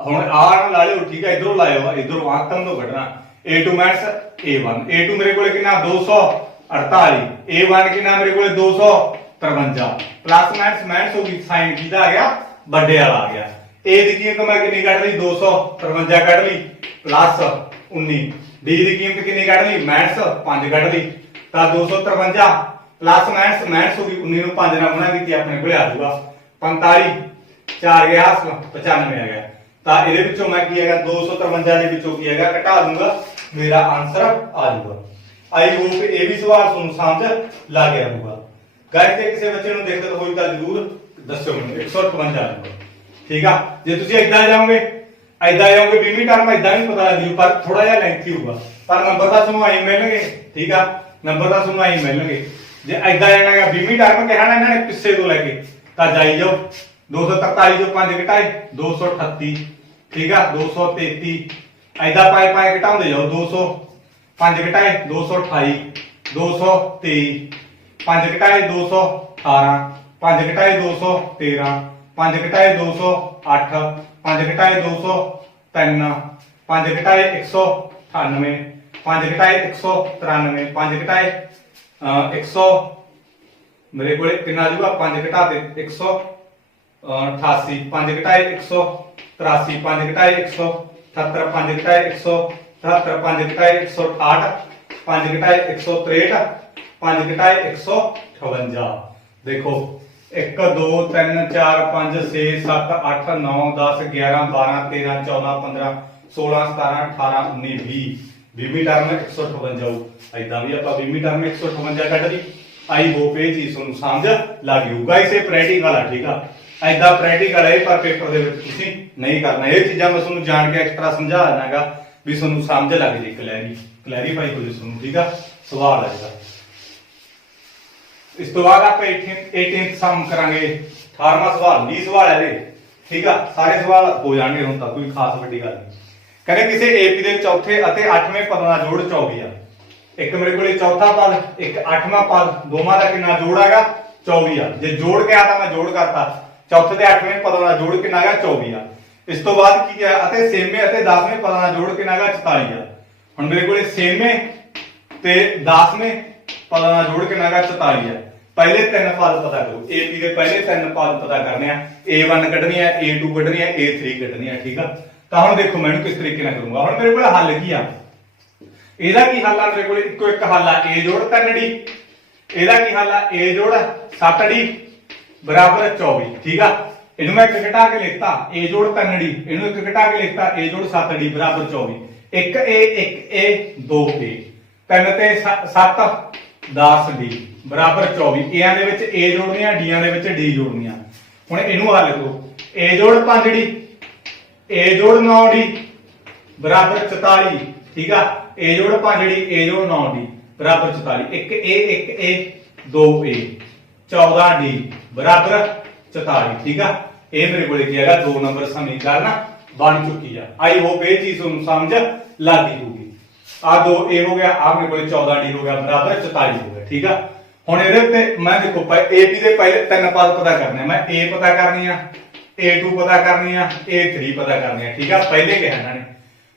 ਹੁਣ ਆਹ ਲਾ ਲਿਓ। ਠੀਕ ਆ, ਇਧਰੋਂ ਲਾਇਓ, ਇਧਰੋਂ ਅੰਤਮ ਤੋਂ ਕੱਢਣਾ। A2 minus A1। A2 ਮੇਰੇ ਕੋਲੇ ਕਿੰਨਾ 248। A1 ਕਿੰਨਾ ਮੇਰੇ ਕੋਲੇ 253। ਪਲੱਸ ਮਾਈਨਸ ਮਾਈਨਸ ਹੋ ਗਈ, ਸਾਈਨ ਕਿਹਦਾ ਆ ਗਿਆ, ਵੱਡੇ ਵਾਲਾ ਆ ਗਿਆ। ए ਦੀ ਕੀਮਤ ਮੈਂ ਕਿੰਨੀ ਕੱਢ ਲਈ 253 ਕੱਢ ਲਈ ਪਲੱਸ 19। डी ਦੀ ਕੀਮਤ ਕਿੰਨੀ ਕੱਢ ਲਈ -5 ਕੱਢ ਲਈ ਤਾਂ 253 ਪਲੱਸ ਮਾਈਨਸ ਹੋ ਗਈ 19 ਨੂੰ 5 ਨਾਲ ਗੁਣਾ ਕੀਤੀ ਆਪਣੇ ਕੋਲੇ ਆ ਜਾਊਗਾ 45 4 ਗਿਆ 95 ਆ ਗਿਆ। ਤਾਂ ਇਹਦੇ ਵਿੱਚੋਂ ਮੈਂ ਕੀ ਹੈਗਾ 253 ਦੇ ਵਿੱਚੋਂ ਕੀ ਹੈਗਾ ਘਟਾ ਦੂੰਗਾ, ਮੇਰਾ ਆਨਸਰ ਆ ਜਾਊਗਾ। ਆਈ ਹੋਪ ਇਹ ਵੀ ਸਵਾਲ ਤੁਹਾਨੂੰ ਸਮਝ ਲੱਗ ਗਿਆ ਹੋਊਗਾ। ਗਾਇਸ ਜੇ ਕਿਸੇ ਬੱਚੇ ਨੂੰ ਦਿੱਕਤ ਹੋਈ ਤਾਂ ਜ਼ਰੂਰ ਦੱਸਿਓ ਮੈਨੂੰ। 158 ਨੰਬਰ ਠੀਕ ਆ। ਜੇ ਤੁਸੀਂ ਇਦਾਂ ਜਾਓਗੇ 20ਵੀਂ ਟਰਮ ਇਦਾਂ ਵੀ ਪਤਾ ਲੱਗ ਜੂ, ਪਰ ਥੋੜਾ ਜਿਹਾ ਲੈਂਥੀ ਹੋਊਗਾ, ਪਰ ਨੰਬਰ ਤਾਂ ਤੁਹਾਨੂੰ ਆਈ ਮਿਲਣਗੇ। ਠੀਕ ਆ, ਨੰਬਰ ਤਾਂ ਤੁਹਾਨੂੰ ਆਈ ਮਿਲਣਗੇ। ਜੇ ਇਦਾਂ ਜਾਣਾਗਾ 20ਵੀਂ ਟਰਮ ਕਿਹਾ ਨਾ ਇਹਨਾਂ ਨੇ ਪਿੱਛੇ ਤੋਂ ਲੈ ਕੇ ਤਾਂ ਜਾਈ ਜਾਓ। 243 ਜੋ 5 ਘਟਾਏ 238 ਠੀਕ ਆ 233 ਐਦਾਂ ਪਾਏ ਘਟਾਉਂਦੇ ਜਾਓ 200 5 ਘਟਾਏ 228 223 5 ਘਟਾਏ 218 5 ਘਟਾਏ 213 5 ਘਟਾਏ 208 5 ਘਟਾਏ 203 5 ਘਟਾਏ 198 5 ਘਟਾਏ 193 5 ਘਟਾਏ 100 ਮੇਰੇ ਕੋਲੇ ਕਿੰਨਾ ਜੂਗਾ 5 ਘਟਾਤੇ 188 5 ਘਟਾਏ 183 5 ਘਟਾਏ 177 5 ਘਟਾਏ 177 5 ਘਟਾਏ 168 5 ਘਟਾਏ 163 5 ਘਟਾਏ 158। ਦੇਖੋ 1 2 3 4 5 6 7 8 9 10 11 12 13 14 15 16 17 18 19 20 20ਵੀਂ ਟਰਮ 158 ਆਊ। ਐਦਾਂ ਵੀ ਆਪਾਂ 20ਵੀਂ ਟਰਮ 158 ਕੱਢ ਲਈ। ਆਈ ਹੋਪ ਇਹ ਚੀਜ਼ ਤੁਹਾਨੂੰ ਸਮਝ ਲੱਗ ਜੂਗਾ। ਇਸੇ ਪ੍ਰੈਕਟੀਕਲ ਆ ਠੀਕ ਆ, ਐਦਾਂ ਪ੍ਰੈਕਟੀਕਲ ਹੈ ਪਰ ਪੇਪਰ ਦੇ ਵਿੱਚ ਤੁਸੀਂ ਨਹੀਂ ਕਰਨਾ। ਇਹ ਚੀਜ਼ਾਂ ਮੈਂ ਤੁਹਾਨੂੰ ਜਾਣ ਕੇ ਐਕਸਟਰਾ ਸਮਝਾ ਦਿੰਦਾਗਾ ਵੀ ਤੁਹਾਨੂੰ ਸਮਝ ਲੱਗ ਜੇ, ਕਲੈਰੀਫਾਈ ਹੋ ਜੇ ਤੁਹਾਨੂੰ। ਠੀਕ ਆ, ਸਵਾਲ ਆ ਜਿਹੜਾ ਇਸ ਤੋਂ ਬਾਅਦ ਆਪਾਂ 18th ਸਮ ਕਰਾਂਗੇ। 18ਵਾਂ ਸਵਾਲ 20 ਸਵਾਲ ਹੈ ਇਹਦੇ। ਠੀਕ ਆ, ਸਾਰੇ ਸਵਾਲ ਹੋ ਜਾਣਗੇ ਹੁਣ ਤੱਕ, ਕੋਈ ਖਾਸ ਵੱਡੀ ਗੱਲ ਨਹੀਂ। ਕਹਿੰਦੇ ਕਿਸੇ ਏਪੀ ਦੇ ਚੌਥੇ ਅਤੇ 8ਵੇਂ ਪਦਾਂ ਦਾ ਜੋੜ 24 ਆ। ਇੱਕ ਮੇਰੇ ਕੋਲੇ ਚੌਥਾ ਪਦ ਇੱਕ 8ਵਾਂ ਪਦ, ਦੋਵਾਂ ਦਾ ਕਿੰਨਾ ਜੋੜ ਹੈਗਾ 24 ਆ। ਜੇ ਜੋੜ ਕੇ ਆ ਤਾਂ ਮੈਂ ਜੋੜ ਕਰਤਾ। ਚੌਥੇ ਤੇ 8ਵੇਂ ਪਦਾਂ ਦਾ ਜੋੜ ਕਿੰਨਾ ਹੈਗਾ 24 ਆ। ਇਸ ਤੋਂ ਬਾਅਦ ਕੀ ਹੈ ਅਤੇ 6ਵੇਂ ਅਤੇ 10ਵੇਂ ਪਦਾਂ ਦਾ ਜੋੜ ਕਿੰਨਾ ਹੈਗਾ 44 ਆ। ਹੁਣ ਮੇਰੇ ਕੋਲੇ 6ਵੇਂ ਤੇ 10ਵੇਂ ਪਦਾਂ ਦਾ ਜੋੜ ਕਿੰਨਾ ਹੈਗਾ 44 ਆ। ਪਹਿਲੇ ਤਿੰਨ ਪਦ ਪਤਾ ਕਰੋ। ਏਪੀ ਦੇ ਪਹਿਲੇ ਤਿੰਨ ਪਦ ਪਤਾ ਕਰਨੇ ਆ। A1 ਕੱਢਣੀ ਆ, A2 ਕੱਢਣੀ ਆ, A3 ਕੱਢਣੀ ਆ। ਠੀਕ ਆ, ਤਾਂ ਹੁਣ ਦੇਖੋ ਮੈਨੂੰ ਕਿਸ ਤਰੀਕੇ ਨਾਲ ਕਰੂੰਗਾ। ਹੁਣ ਮੇਰੇ ਕੋਲ ਹੱਲ ਕੀ ਆ, ਇਹਦਾ ਕੀ ਹੱਲ ਆ? ਮੇਰੇ ਕੋਲ ਇੱਕੋ ਇੱਕ ਹੱਲ ਆ A ਜੋੜ 3D। ਇਹਦਾ ਕੀ ਹੱਲ ਆ? A ਜੋੜ 7D ਬਰਾਬਰ 24। ਠੀਕ ਆ, ਇਹਨੂੰ ਮੈਂ ਇੱਕ ਘਟਾ ਕੇ ਲਿਖਤਾ A ਜੋੜ 3D, ਇਹਨੂੰ ਇੱਕ ਘਟਾ ਕੇ ਲਿਖਤਾ A ਜੋੜ 7D ਬਰਾਬਰ 24। 1A 1A 2A 3 ਤੇ 7 10D ਬਰਾਬਰ 24। ਏਆਂ ਦੇ ਵਿੱਚ A ਜੋੜਨੀਆਂ, ਡੀਆਂ ਦੇ ਵਿੱਚ D ਜੋੜਨੀਆਂ। ਹੁਣ ਇਹਨੂੰ ਹੱਲ ਕਰੋ। A ਜੋੜ 5D A ਜੋੜ 9D ਬਰਾਬਰ 44। ਠੀਕ ਆ, A ਜੋੜ 5D A ਜੋੜ 9D ਬਰਾਬਰ 44। 1A 1A 2A 14D ਬਰਾਬਰ 44। ਠੀਕ ਆ, ਇਹ ਮੇਰੇ ਕੋਲੇ ਕੀ ਹੈਗਾ 2 ਨੰਬਰ ਸਮੀਕਰਨ ਬਣ ਚੁੱਕੀ ਆ। ਆਈ ਹੋਪ ਇਹ ਚੀਜ਼ ਤੁਹਾਨੂੰ ਸਮਝ ਲੱਗੀ ਹੋਊਗੀ। ਆ 2A ਹੋ ਗਿਆ, ਆ ਮੇਰੇ ਕੋਲੇ 14D ਹੋ ਗਿਆ ਬਰਾਬਰ 44 ਹੋ ਗਿਆ। ਠੀਕ ਆ, ਹੁਣ ਇਹਦੇ ਉੱਤੇ ਮੈਂ ਦੇਖੋ AP ਦੇ ਪਹਿਲੇ ਤਿੰਨ ਪਦ ਪਤਾ ਕਰਨੇ। ਮੈਂ A ਪਤਾ ਕਰਨੀ ਆ, A2 ਪਤਾ ਕਰਨੀ ਆ, A3 ਪਤਾ ਕਰਨੀ ਆ। ਠੀਕ ਆ, ਪਹਿਲੇ ਕਿਹਾ ਇਹਨਾਂ ਨੇ।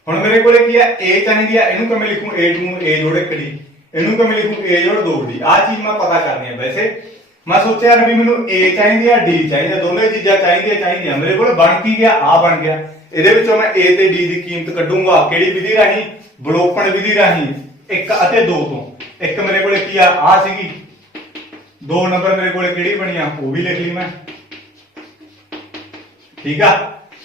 ਹੁਣ ਮੇਰੇ ਕੋਲੇ ਕੀ ਆ A ਚਾਹੀਦੀ ਆ, ਇਹਨੂੰ ਕਿਵੇਂ ਲਿਖੂੰ A2 ਨੂੰ A ਜੋੜ 1D, ਇਹਨੂੰ ਕਿਵੇਂ ਲਿਖੂੰ A ਜੋੜ 2D। ਆ ਚੀਜ਼ ਮੈਂ ਪਤਾ ਕਰਨੀ ਆ। ਵੈਸੇ ਮੈਂ ਸੋਚਿਆ ਵੀ ਮੈਨੂੰ A ਚਾਹੀਦੀ ਆ D ਚਾਹੀਦੀ ਆ, ਦੋਨੇ ਚੀਜ਼ਾਂ ਚਾਹੀਦੀਆਂ। ਮੇਰੇ ਕੋਲ ਬਣ ਕੀ ਗਿਆ, ਆ ਬਣ ਗਿਆ। ਇਹਦੇ ਵਿੱਚੋਂ ਮੈਂ A ਤੇ D ਦੀ ਕੀਮਤ ਕੱਢੂੰਗਾ ਕਿਹੜੀ ਵਿਧੀ ਰਾਹੀਂ? ਵਿਲੋਪਨ ਵਿਧੀ ਰਾਹੀਂ। 1 ਅਤੇ 2 ਤੋਂ। ਇੱਕ ਮੇਰੇ ਕੋਲੇ ਕੀ ਆ ਸੀਗੀ 2 ਨੰਬਰ ਮੇਰੇ ਕੋਲੇ ਕਿਹੜੀ ਬਣੀ ਆ, ਉਹ ਵੀ ਲਿਖ ਲਈ ਮੈਂ। ਠੀਕ ਆ,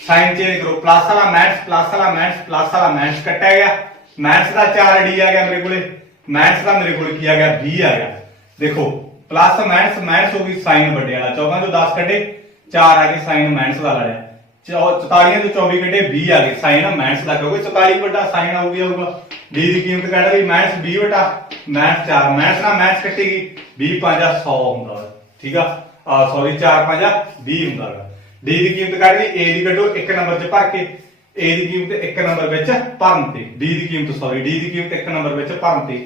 ਸਾਈਨ ਚੇਂਜ ਕਰੋ। ਪਲੱਸ ਵਾਲਾ ਮਾਈਨਸ, ਪਲੱਸ ਵਾਲਾ ਮਾਈਨਸ, ਪਲੱਸ ਵਾਲਾ ਮਾਈਨਸ ਕੱਟਿਆ ਗਿਆ। ਮਾਈਨਸ ਦਾ 4D ਆ ਗਿਆ ਮੇਰੇ ਕੋਲੇ, ਮਾਈਨਸ ਦਾ ਮੇਰੇ ਕੋਲੇ ਕੀ ਆ ਗਿਆ 20 ਆ ਗਿਆ। ਦੇਖੋ ਪਲੱਸ ਮਾਈਨਸ ਮਾਈਨਸ ਹੋ ਗਈ ਸਾਈਨ ਵੱਡੇ ਵਾਲਾ। 14 ਤੋਂ 10 ਕੱਢੇ 4 ਆ ਗਏ, ਸਾਈਨ ਮਾਈਨਸ ਦਾ ਲੜਿਆ। 44 ਤੋਂ 24 ਕੱਢੇ 20 ਆ ਗਏ, ਸਾਈਨ ਮਾਈਨਸ ਦਾ। ਕਿਉਂਕਿ 44 ਵੱਡਾ ਸਾਈਨ ਆਊਗਾ। D ਦੀ ਕੀਮਤ ਕੱਢ ਲਈ ਮਾਈਨਸ 20 ਵਟਾ ਮਾਈਨਸ 4, ਮਾਈਨਸ ਨਾਲ ਮਾਈਨਸ ਕੱਟੇਗੀ 20 5 100 ਹੁੰਦਾ। ਠੀਕ ਆ, ਸੌਰੀ 4 5 20 ਹੁੰਦਾ। D ਦੀ ਕੀਮਤ ਕੱਢ ਲਈ, A ਦੀ ਕੱਢੋ 1 ਨੰਬਰ 'ਚ ਭਰ ਕੇ, A ਦੀ ਕੀਮਤ 1 ਨੰਬਰ ਵਿੱਚ ਭਰਨ ਤੇ, D ਦੀ ਕੀਮਤ 1 ਨੰਬਰ ਵਿੱਚ ਭਰਨ ਤੇ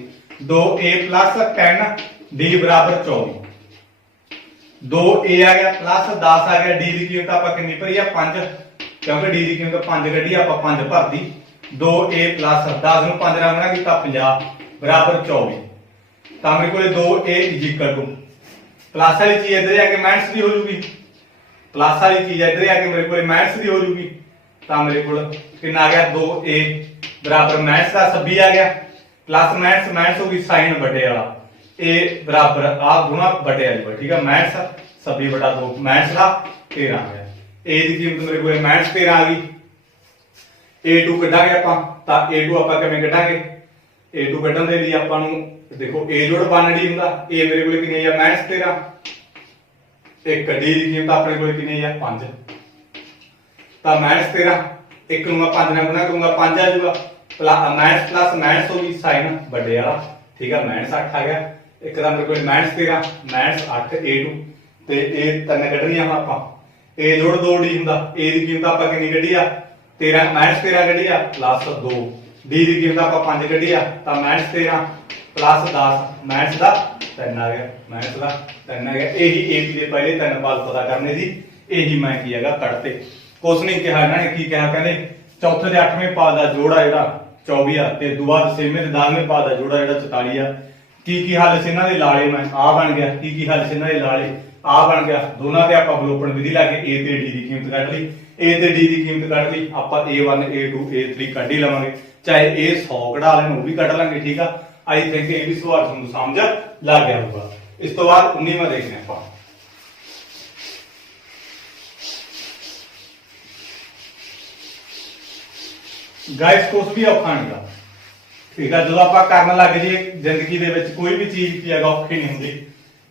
2A 10 D ਬਰਾਬਰ 24। 2A ਆ ਗਿਆ ਪਲੱਸ 10 ਆ ਗਿਆ। D ਦੀ ਕੀਮਤ ਆਪਾਂ ਕਿੰਨੀ ਭਰੀ ਆ 5, ਕਿਉਂਕਿ D ਦੀ ਕੀਮਤ 5 ਕੱਢੀ ਆਪਾਂ 5 ਭਰਤੀ। 2A ਪਲੱਸ 10 ਨੂੰ 5 ਨਾਲ ਗੁਣਾ ਕੀਤਾ 50 ਬਰਾਬਰ 24। ਤਾਂ ਮੇਰੇ ਕੋਲੇ 2A ਇਕੁਅਲ ਟੂ ਪਲੱਸ ਵਾਲੀ ਚੀਜ਼ ਇੱਧਰ ਜਾ ਕੇ ਮਾਈਨਸ ਵੀ ਹੋ ਜੂਗੀ। प्लस वाली चीज इधर आके मेरे को माइनस की हो जूगी, तो मेरे को कितना आ गया 2a बराबर माइनस का 26 आ गया, प्लस माइनस माइनस होगी साइन बटे वाला a बराबर आ गुणा बटे वाली, ठीक है। माइनस 26 बटा 2 माइनस का 13 आ गया, a की कीमत मेरे को माइनस 13 आ गई। a2 कटांगे ਆਪਾਂ ਤਾਂ a2 ਆਪਾਂ ਕਿਵੇਂ ਕਟਾਂਗੇ, a2 ਕੱਢਣ ਦੇ ਲਈ ਆਪਾਂ ਨੂੰ देखो a जोड़ 1 d ਹੁੰਦਾ, a ਮੇਰੇ ਕੋਲ ਕਿੰਨੀ ਆ -13, ਇੱਕ d ਦੀ ਕੀਮਤ ਆਪਣੇ ਕੋਲ ਕਿੰਨੀ ਆ 5, ਤਾਂ -13 ਇੱਕ ਨੂੰ ਮੈਂ 5 ਨਾਲ ਗੁਣਾ ਕਰੂੰਗਾ 5 ਆ ਜਾਊਗਾ, ਮਾਈਨਸ ਪਲੱਸ ਮਾਈਨਸ ਹੋ ਗਈ ਸਾਈਨ ਵੱਡੇ ਵਾਲਾ, ਠੀਕ ਆ। -8 ਆ ਗਿਆ, ਇੱਕ ਦਾ ਮੇਰੇ ਕੋਲ -13 -8 a2 ਤੇ ਇਹ ਤਿੰਨ ਕੱਢਣੀਆਂ ਹੁਣ ਆਪਾਂ। a ਜੋੜ 2d ਹੁੰਦਾ, a ਦੀ ਕੀਮਤ ਆਪਾਂ ਕਿੰਨੀ ਕੱਢੀ ਆ 13 -13 ਕੱਢੀ ਆ ਪਲੱਸ 2, d ਦੀ ਕੀਮਤ ਆਪਾਂ 5 ਕੱਢੀ ਆ, ਤਾਂ -13 प्लस 10 माइनस का 3 आ गया, माइनस का 3 आ गया। यही AP के पहले 3 पाल पता करने दी, यही मैं की हैगा कटते कुछ नहीं कहा इन्होंने की कहा, कहते चौथे ते 8वें पाल का जोड़ा जिहड़ा 24 आ ते दूआ 6वें ते 10वें पाल का जोड़ा जिहड़ा 44 आ। की हल से इन्हां दे लाले मैं आ बन गया, की हल से इन्हां दे लाले आ बन गया। दोनों ते आपां बलोपण विधि ला के A ते D की कीमत कढ लई, A ते D की कीमत कढ लई, आपां A1 A2 A3 कढ ही लवांगे, चाहे A 100 कढा लैण वो भी कढ लांगे, ठीक आ। आई थिंक ये भी सवाल तुहानू समझ लग गया होगा। इस तो बाद 19वां देखते हैं आप। गाइस कुछ भी औखा नहीं गा, ठीक है। जो आप करन लग जाइए जिंदगी दे विच कोई भी चीज की है औखी नहीं होंगी,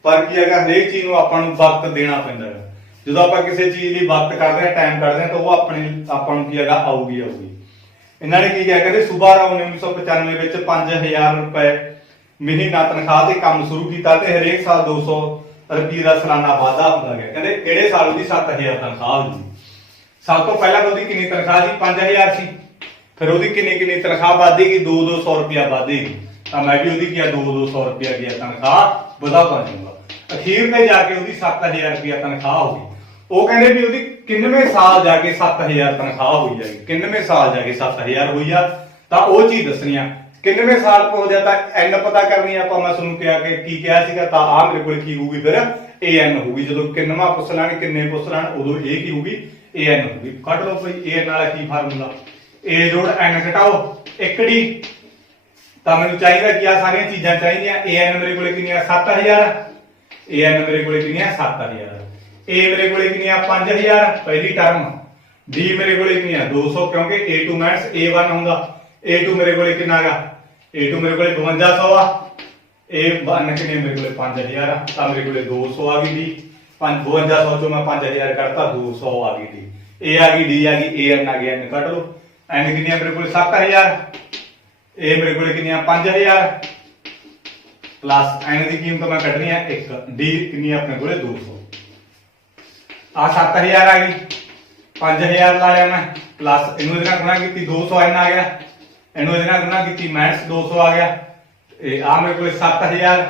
पर की है हरेक चीज नूं आपां नूं वक्त देना पैंदा है। जो आप किसी चीज लई वक्त करते हैं टाइम करते हैं तो वो अपने आपां नूं की है आऊगी आऊगी। इन्होंने की किया कहते सूबा राव ने 1995 में 5000 रुपए महीना तनख्वाह से काम शुरू किया, हरेक साल 200 रुपये का सालाना वाधा होता गया। कहते किहड़े साल उसकी 7000 तनख्वाह होगी। सब तो पहला तो कितनी तनख्वाह थी 5000 सी, फिर वो कितनी तनख्वाह बढ़ेगी 200 रुपया बढ़ेगी, तो मैं भी उसकी किया 200 रुपया की तनख्वाह बढ़ाता जाऊंगा। अखीर में जाके उसकी 7000 रुपया तनख्वाह होगी। वो कहते भी उसकी किन्नवें साल जाके 7000 तनख्वाह हो जाएगी, किन्नवें साल जाके 7000 हुई आ, तो वो चीज दसनी आ। किन्नवें साल हो जाता एन पता करनी आप, मैं तुहानू क्या की कहा सीगा, तो आ मेरे को की होगी फिर AN होगी। जो किन्नवा पुछ लैण किन्ने पुछ लैण उदों ये की होगी AN होगी। कट लो भाई AN वाला की फार्मूला, A जोड़ N घटाओ 1D, तो मैनूं चाहिए कि आ सारियां चीज़ां चाहिए। AN मेरे को कितनी 7000, AN मेरे को कितनी 7000, A मेरे को कितनी 5000 पहली टर्म, D मेरे को कितनी 200 क्योंकि A2 माइनस A1 होगा। A2 मेरे को कितना गा, A2 मेरे को 5200 आ, A1 कितने मेरे को 5000 आ, तो मेरे को 200 आ गई। 5200 चो मैं 5000 करता 200 आ गई डी, A आ गई D आ गई AN आ गया, N कट लो। N कितनी मेरे को 7000, A मेरे को कितनी 5000 प्लस N की कीमत मैं कटनी है 1, D कितनी अपने को 200, आ 7000 आ गई, 5000 लाया मैं प्लस इनू गुणा की 200 N आ गया, इनू गुणा की माइनस 200 आ गया, आ मेरे को 7000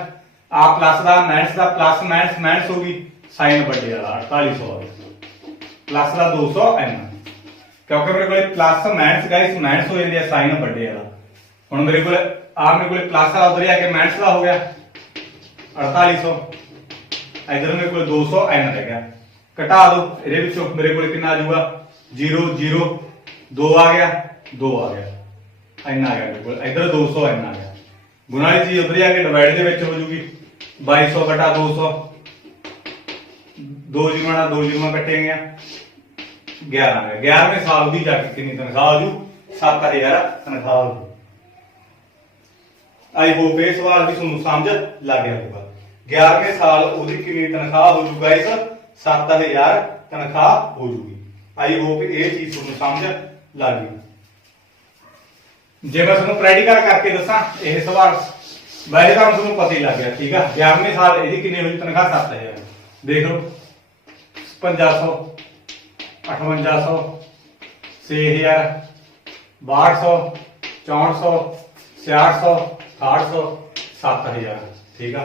आ प्लस का माइनस का प्लस माइनस माइनस होगी साइन बटे वाला 4800 आ गया, प्लस का 200 N, क्योंकि मेरे को प्लस माइनस गाइस माइनस हो जाती है साइन बटे वाला। हुण मेरे को आ मेरे को प्लस का उधर आके माइनस का हो गया 4800, इधर मेरे को 200 N रह गया, घटा दो ये मेरे को कितना आ जाऊगा 0 0 2 आ गया 2 आ गया N आ गया, मेरे को इधर 200 N आ गया। गुणा वाली चीज उधर आके डिवाइड दे विच हो जूगी 2200 बटा 200, 2 जीरो 2 जीरो कटेंगे 11 आ गया। 11वें साल की जाके कितनी तनख्वाह हो जू 7000 तनख्वाह हो। आई होप ये सवाल भी तुहानू समझ लग गया होगा। 11वें साल उसकी कितनी तनख्वाह हो जूगा इस 7000 तनख्वाह हो जूगी। आई होप ये चीज तुहानू समझ लग गई। जे मैं तुहानू प्रैक्टिकल करके दसा यह सवाल वैसे तो तुहानू पता ही लग गया, ठीक है। 11वें साल यदि कितनी हुई तनख्वाह 7000, देख लो 5500 5800 6000 6200 6400 6600 6800 7000, ठीक है।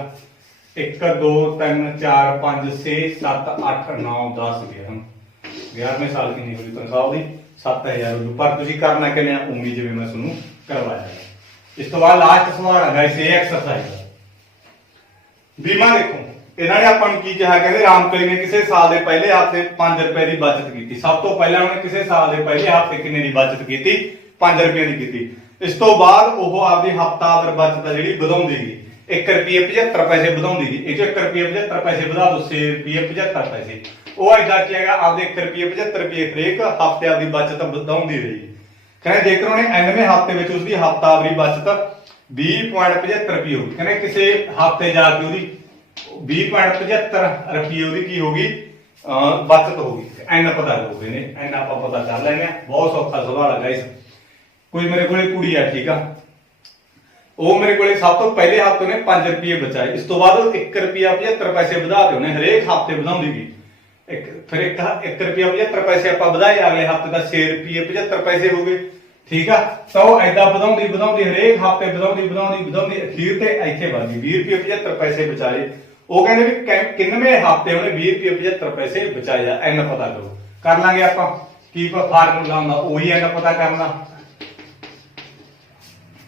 1 2 3 4 5 6 7 8 9 10 11, 11वें साल की हुई तनख्वाह होगी 7000 होगी। पर तुसीं करना किन्ना उम्मीद जिवें मैं तुहानू करवाया है। इस तो बाद लास्ट सवाल है गाइस ये एक्सरसाइज बीमा। देखो ਇਹਨਾਂ ਨੇ ਆਪਾਂ ਨੂੰ ਕੀ ਕਿਹਾ, ਕਹਿੰਦੇ ਰਾਮਕਲੀ ਨੇ ਕਿਸੇ ਸਾਲ ਦੇ ਪਹਿਲੇ ਹਫ਼ਤੇ 5 ਰੁਪਏ ਦੀ ਬਚਤ ਕੀਤੀ। ਸਭ ਤੋਂ ਪਹਿਲਾਂ ਉਹਨੇ ਕਿਸੇ ਸਾਲ ਦੇ ਪਹਿਲੇ ਹਫ਼ਤੇ ਕਿੰਨੇ ਦੀ ਬਚਤ ਕੀਤੀ? 5 ਰੁਪਏ ਦੀ ਕੀਤੀ। ਇਸ ਤੋਂ ਬਾਅਦ ਉਹ ਆਪਦੀ ਹਫ਼ਤਾਵਾਰ ਬਚਤ ਆ ਜਿਹੜੀ ਵਧਾਉਂਦੀ ਗਈ, 1 ਰੁਪਏ 75 ਪੈਸੇ ਵਧਾਉਂਦੀ ਗਈ। ਇਹ 'ਚ 1 ਰੁਪਏ 75 ਪੈਸੇ ਵਧਾ ਦੋ 6 ਰੁਪਏ 75 ਪੈਸੇ। ਉਹ ਏਦਾਂ ਕੀ ਹੈਗਾ, ਆਪਦੇ 1 ਰੁਪਏ 75 ਰੁਪਏ ਹਰੇਕ ਹਫ਼ਤੇ ਆਪਦੀ ਬਚਤ ਵਧਾਉਂਦੀ ਰਹੀ। ਕਹਿੰਦੇ ਜੇਕਰ ਉਹਨੇ 90ਵੇਂ ਹਫ਼ਤੇ ਵਿੱਚ ਉਸਦੀ ਹਫ਼ਤਾਵਾਰੀ ਬਚਤ 20.75 ਰੁਪਏ ਹੋ ਗਈ, ਕਹਿੰਦੇ ਕਿਸੇ ਹਫ਼ਤੇ ਜਾ ਕੇ ਉਹਦੀ 20.75 ਰੁਪਏ ਉਹਦੀ ਕੀ ਹੋ ਗਈ, ਬਚਤ ਹੋ ਗਈ। ਐਨਾ ਪਤਾ ਕਰੋਗੇ ਨੇ, ਐਨਾ ਆਪਾਂ ਪਤਾ ਕਰ ਲੈਣੇ ਆ। ਬਹੁਤ ਸੌਖਾ ਸਵਾਲ ਹੈ ਗਾਇਸ। ਕੋਈ ਮੇਰੇ ਕੋਲੇ ਕੁੜੀ ਆ, ਠੀਕ ਆ, ਉਹ ਮੇਰੇ ਕੋਲੇ ਸਭ ਤੋਂ ਪਹਿਲੇ ਹਫ਼ਤੇ ਉਹਨੇ 5 ਰੁਪਏ ਬਚਾਏ। ਇਸ ਤੋਂ ਬਾਅਦ ਉਹ 1 ਰੁਪਿਆ 75 ਪੈਸੇ ਵਧਾ ਕੇ ਉਹਨੇ ਹਰੇਕ ਹਫ਼ਤੇ ਵਧਾਉਂਦੀ ਗਈ। ਫਿਰ 1 ਰੁਪਿਆ 75 ਪੈਸੇ ਆਪਾਂ ਵਧਾਏ, ਅਗਲੇ ਹਫ਼ਤੇ ਦਾ 6 ਰੁਪਏ 75 ਪੈਸੇ ਹੋ ਗਏ, ਠੀਕ ਆ। ਤਾਂ ਉਹ ਏਦਾਂ ਵਧਾਉਂਦੀ ਹਰੇਕ ਹਫ਼ਤੇ ਵਧਾਉਂਦੀ ਅਖੀਰ ਤੇ ਇੱਥੇ ਵੜ ਗਈ 20 ਰੁਪਏ 75 ਪੈਸੇ ਬਚਾਏ। ਉਹ ਕਹਿੰਦੇ ਵੀ ਕਿੰਨਵੇਂ ਹਫ਼ਤੇ ਉਹਨੇ 20 ਰੁਪਏ 75 ਪੈਸੇ ਬਚਾਏ ਆ। ਐਨਾ ਪਤਾ ਕਰੋ, ਕਰ ਲਾਂਗੇ ਆਪਾਂ। ਕੀ ਫਾਰਮੂਲਾ ਹੁੰਦਾ, ਉਹੀ ਐਨਾ ਪਤਾ ਕਰਨਾ।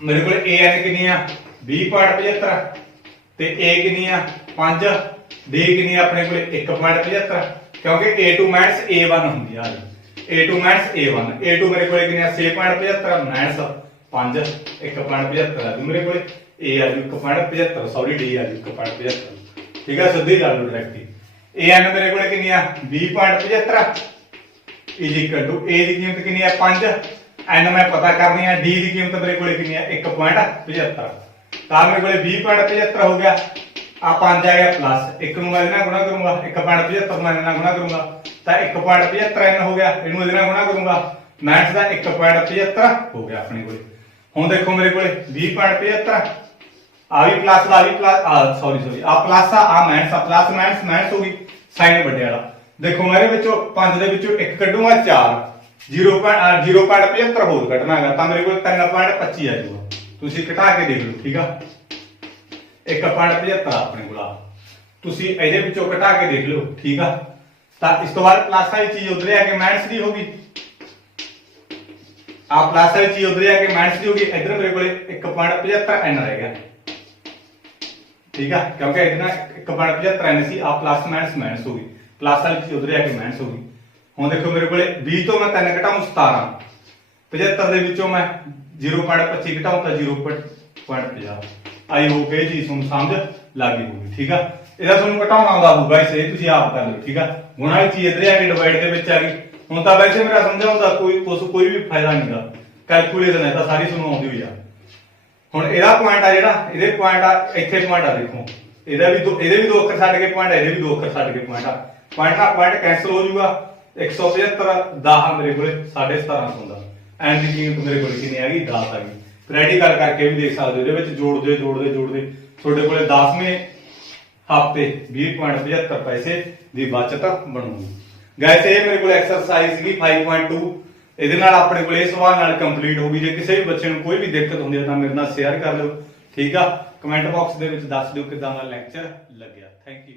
ਮੇਰੇ ਕੋਲ an ਕਿੰਨੀ ਆ 20.75 ਤੇ a ਕਿੰਨੀ ਆ 5, d ਕਿੰਨੀ ਆ ਆਪਣੇ ਕੋਲ 1.75, ਕਿਉਂਕਿ a2 ਮਾਈਨਸ a1 ਹੁੰਦੀ ਆ। a2 ਮਾਈਨਸ a1, a2 ਮੇਰੇ ਕੋਲ ਕਿੰਨੀ ਆ 6.75 ਮਾਈਨਸ 5 1.75 ਆ। ਮੇਰੇ ਕੋਲ a ਆ 1.75, ਸੌਰੀ d ਆ 1.75, ਠੀਕ ਆ। ਸਿੱਧੀ ਲਾ ਲਓ ਡਾਇਰੈਕਟਲੀ। an ਮੇਰੇ ਕੋਲ ਕਿੰਨੀ ਆ 20.75 ਇਜ਼ ਇਕੁਅਲ ਟੂ a ਦੀ ਕੀਮਤ ਕਿੰਨੀ ਆ 5, n ਮੈਂ ਪਤਾ ਕਰਨੀ ਆ, d ਦੀ ਕੀਮਤ ਮੇਰੇ ਕੋਲ ਕਿੰਨੀ ਆ 1.75। ਤਾਂ ਮੇਰੇ ਕੋਲ 20.75 ਹੋ ਗਿਆ, ਆ 5 ਆ ਗਿਆ ਪਲੱਸ 1 ਨੂੰ ਮੈਂ ਇਹਦੇ ਨਾਲ ਗੁਣਾ ਕਰੂੰਗਾ, 1.75 ਮੈਂ ਇਹਦੇ ਨਾਲ ਗੁਣਾ ਕਰੂੰਗਾ ਤਾਂ 1.75 n ਹੋ ਗਿਆ। ਇਹਨੂੰ ਇਹਦੇ ਨਾਲ ਗੁਣਾ ਕਰੂੰਗਾ, ਮੈਥ ਦਾ 1.75 ਹੋ ਗਿਆ ਆਪਣੇ ਕੋਲ। ਹੁਣ ਦੇਖੋ ਮੇਰੇ ਕੋਲ 20.75 ਆ ਵੀ ਪਲੱਸ ਦਾ ਵੀ ਪਲੱਸ ਸੌਰੀ ਆ ਪਲੱਸ ਆ ਮਾਈਨਸ ਆ ਪਲੱਸ ਮਾਈਨਸ ਹੋ ਗਈ ਸਾਈਨ ਵੱਡੇ ਵਾਲਾ। ਦੇਖੋ ਮੇਰੇ ਵਿੱਚੋਂ 5 ਦੇ ਵਿੱਚੋਂ 1 ਕੱਢੂਗਾ 4, 0.75 ਹੋਰ ਕੱਢਣਾ ਹੈਗਾ ਤਾਂ ਮੇਰੇ ਕੋਲ 3.25 ਆ ਜਾਊਗਾ। ਤੁਸੀਂ ਘਟਾ ਕੇ ਦੇਖ ਲਓ, ਠੀਕ ਆ। 1.75 ਆਪਣੇ ਕੋਲ ਆ, ਤੁਸੀਂ ਇਹਦੇ ਵਿੱਚੋਂ ਘਟਾ ਕੇ ਦੇਖ ਲਓ, ਠੀਕ ਆ। ਤਾਂ ਇਸ ਤੋਂ ਬਾਅਦ ਪਲੱਸ ਵਾਲੀ ਚੀਜ਼ ਉਧਰ ਆ ਕੇ ਮਾਈਨਸ ਦੀ ਹੋਗੀ, ਆ ਪਲੱਸ ਵਾਲੀ ਚੀਜ਼ ਉਧਰ ਆ ਕੇ ਮਾਈਨਸ ਦੀ ਹੋਗੀ। ਇਧਰ ਮੇਰੇ ਕੋਲ 1.75 n ਰਹਿ ਗਿਆ, ਠੀਕ ਆ, ਕਿਉਂਕਿ ਇਹਦੇ ਨਾਲ 1.75 n ਸੀ, ਆ ਪਲੱਸ ਮਾਈਨਸ ਹੋ ਗਈ, ਪਲੱਸ ਵਾਲੀ ਚੀਜ਼ ਉਧਰ ਆ ਕੇ ਮਾਈਨਸ ਹੋ ਗਈ। ਹੁਣ ਦੇਖੋ ਮੇਰੇ ਕੋਲੇ 20 ਤੋਂ ਮੈਂ 3 ਘਟਾਉਂ 17, 75 ਦੇ ਵਿੱਚੋਂ ਮੈਂ 0.25 ਘਟਾਉਂ ਤਾਂ 0.50। ਆਈ ਹੋਪ ਇਹ ਚੀਜ਼ ਤੁਹਾਨੂੰ ਸਮਝ ਲੱਗ ਗਈ ਹੋਊਗੀ, ਠੀਕ ਆ। ਇਹਦਾ ਤੁਹਾਨੂੰ ਘਟਾਉਣਾ ਆਉਂਦਾ ਹੋਊਗਾ, ਇਸੇ ਤੁਸੀਂ ਆਪ ਕਰ ਲਓ, ਠੀਕ ਆ। ਗੁਣਾ ਵਾਲੀ ਚੀਜ਼ ਇੱਧਰ ਆ ਕੇ ਡਿਵਾਈਡ ਦੇ ਵਿੱਚ ਆ ਗਈ। ਹੁਣ ਤਾਂ ਵੈਸੇ ਮੇਰਾ ਸਮਝਾਉਣ ਦਾ ਕੋਈ ਵੀ ਫਾਇਦਾ ਨਹੀਂਗਾ, ਕੈਲਕੂਲੇਸ਼ਨ ਹੈ ਤਾਂ ਸਾਰੀ ਤੁਹਾਨੂੰ ਆਉਂਦੀ ਹੋਈ ਆ। ਹੁਣ ਇਹਦਾ ਪੁਆਇੰਟ ਆ ਜਿਹੜਾ, ਇਹਦੇ ਪੁਆਇੰਟ ਆ ਇੱਥੇ ਪੁਆਇੰਟ ਆ, ਦੇਖੋ ਇਹਦੇ ਵੀ 2 ਅੱਖਰ ਛੱਡ ਕੇ ਪੁਆਇੰਟ ਆ, ਇਹਦੇ ਵੀ 2 ਅੱਖਰ ਛੱਡ ਕੇ ਪੁਆਇੰਟ ਆ। ਪੁਆਇੰਟ ਨਾਲ ਪੁਆਇੰਟ ਕੈਂਸਲ ਹੋ ਜਾਊਗਾ, 175 10 ਮੇਰੇ ਕੋਲੇ 1750 ਹੁੰਦਾ। ਐਂਡ ਦੀ ਕੀਮਤ ਮੇਰੇ ਕੋਲ ਕਿੰਨੀ ਆ ਗਈ 10 ਆ ਗਈ। ਪ੍ਰੈਕਟੀਕਲ ਕਰਕੇ ਵੀ ਦੇਖ ਸਕਦੇ ਹੋ, ਇਹਦੇ ਵਿੱਚ ਜੋੜਦੇ ਤੁਹਾਡੇ ਕੋਲੇ 10ਵੇਂ ਹਫ਼ਤੇ 20.75 ਪੈਸੇ ਦੀ ਬਚਤ ਬਣੂਗੀ। ਗਾਇਸ ਇਹ ਮੇਰੇ ਕੋਲ ਐਕਸਰਸਾਈਜ਼ ਸੀਗੀ 5.2। ਇਹਦੇ ਨਾਲ ਆਪਣੇ ਕੋਲ ਇਹ ਸਵਾਲ ਨਾਲ ਕੰਪਲੀਟ ਹੋ ਗਈ। ਜੇ ਕਿਸੇ ਵੀ ਬੱਚੇ ਨੂੰ ਕੋਈ ਵੀ ਦਿੱਕਤ ਹੁੰਦੀ ਹੈ ਤਾਂ ਮੇਰੇ ਨਾਲ ਸ਼ੇਅਰ ਕਰ ਲਿਓ, ਠੀਕ ਆ। ਕਮੈਂਟ ਬਾਕਸ ਦੇ ਵਿੱਚ ਦੱਸ ਦਿਓ ਕਿਦਾਂ ਦਾ ਲੈਕਚਰ ਲੱਗਿਆ। Thank you.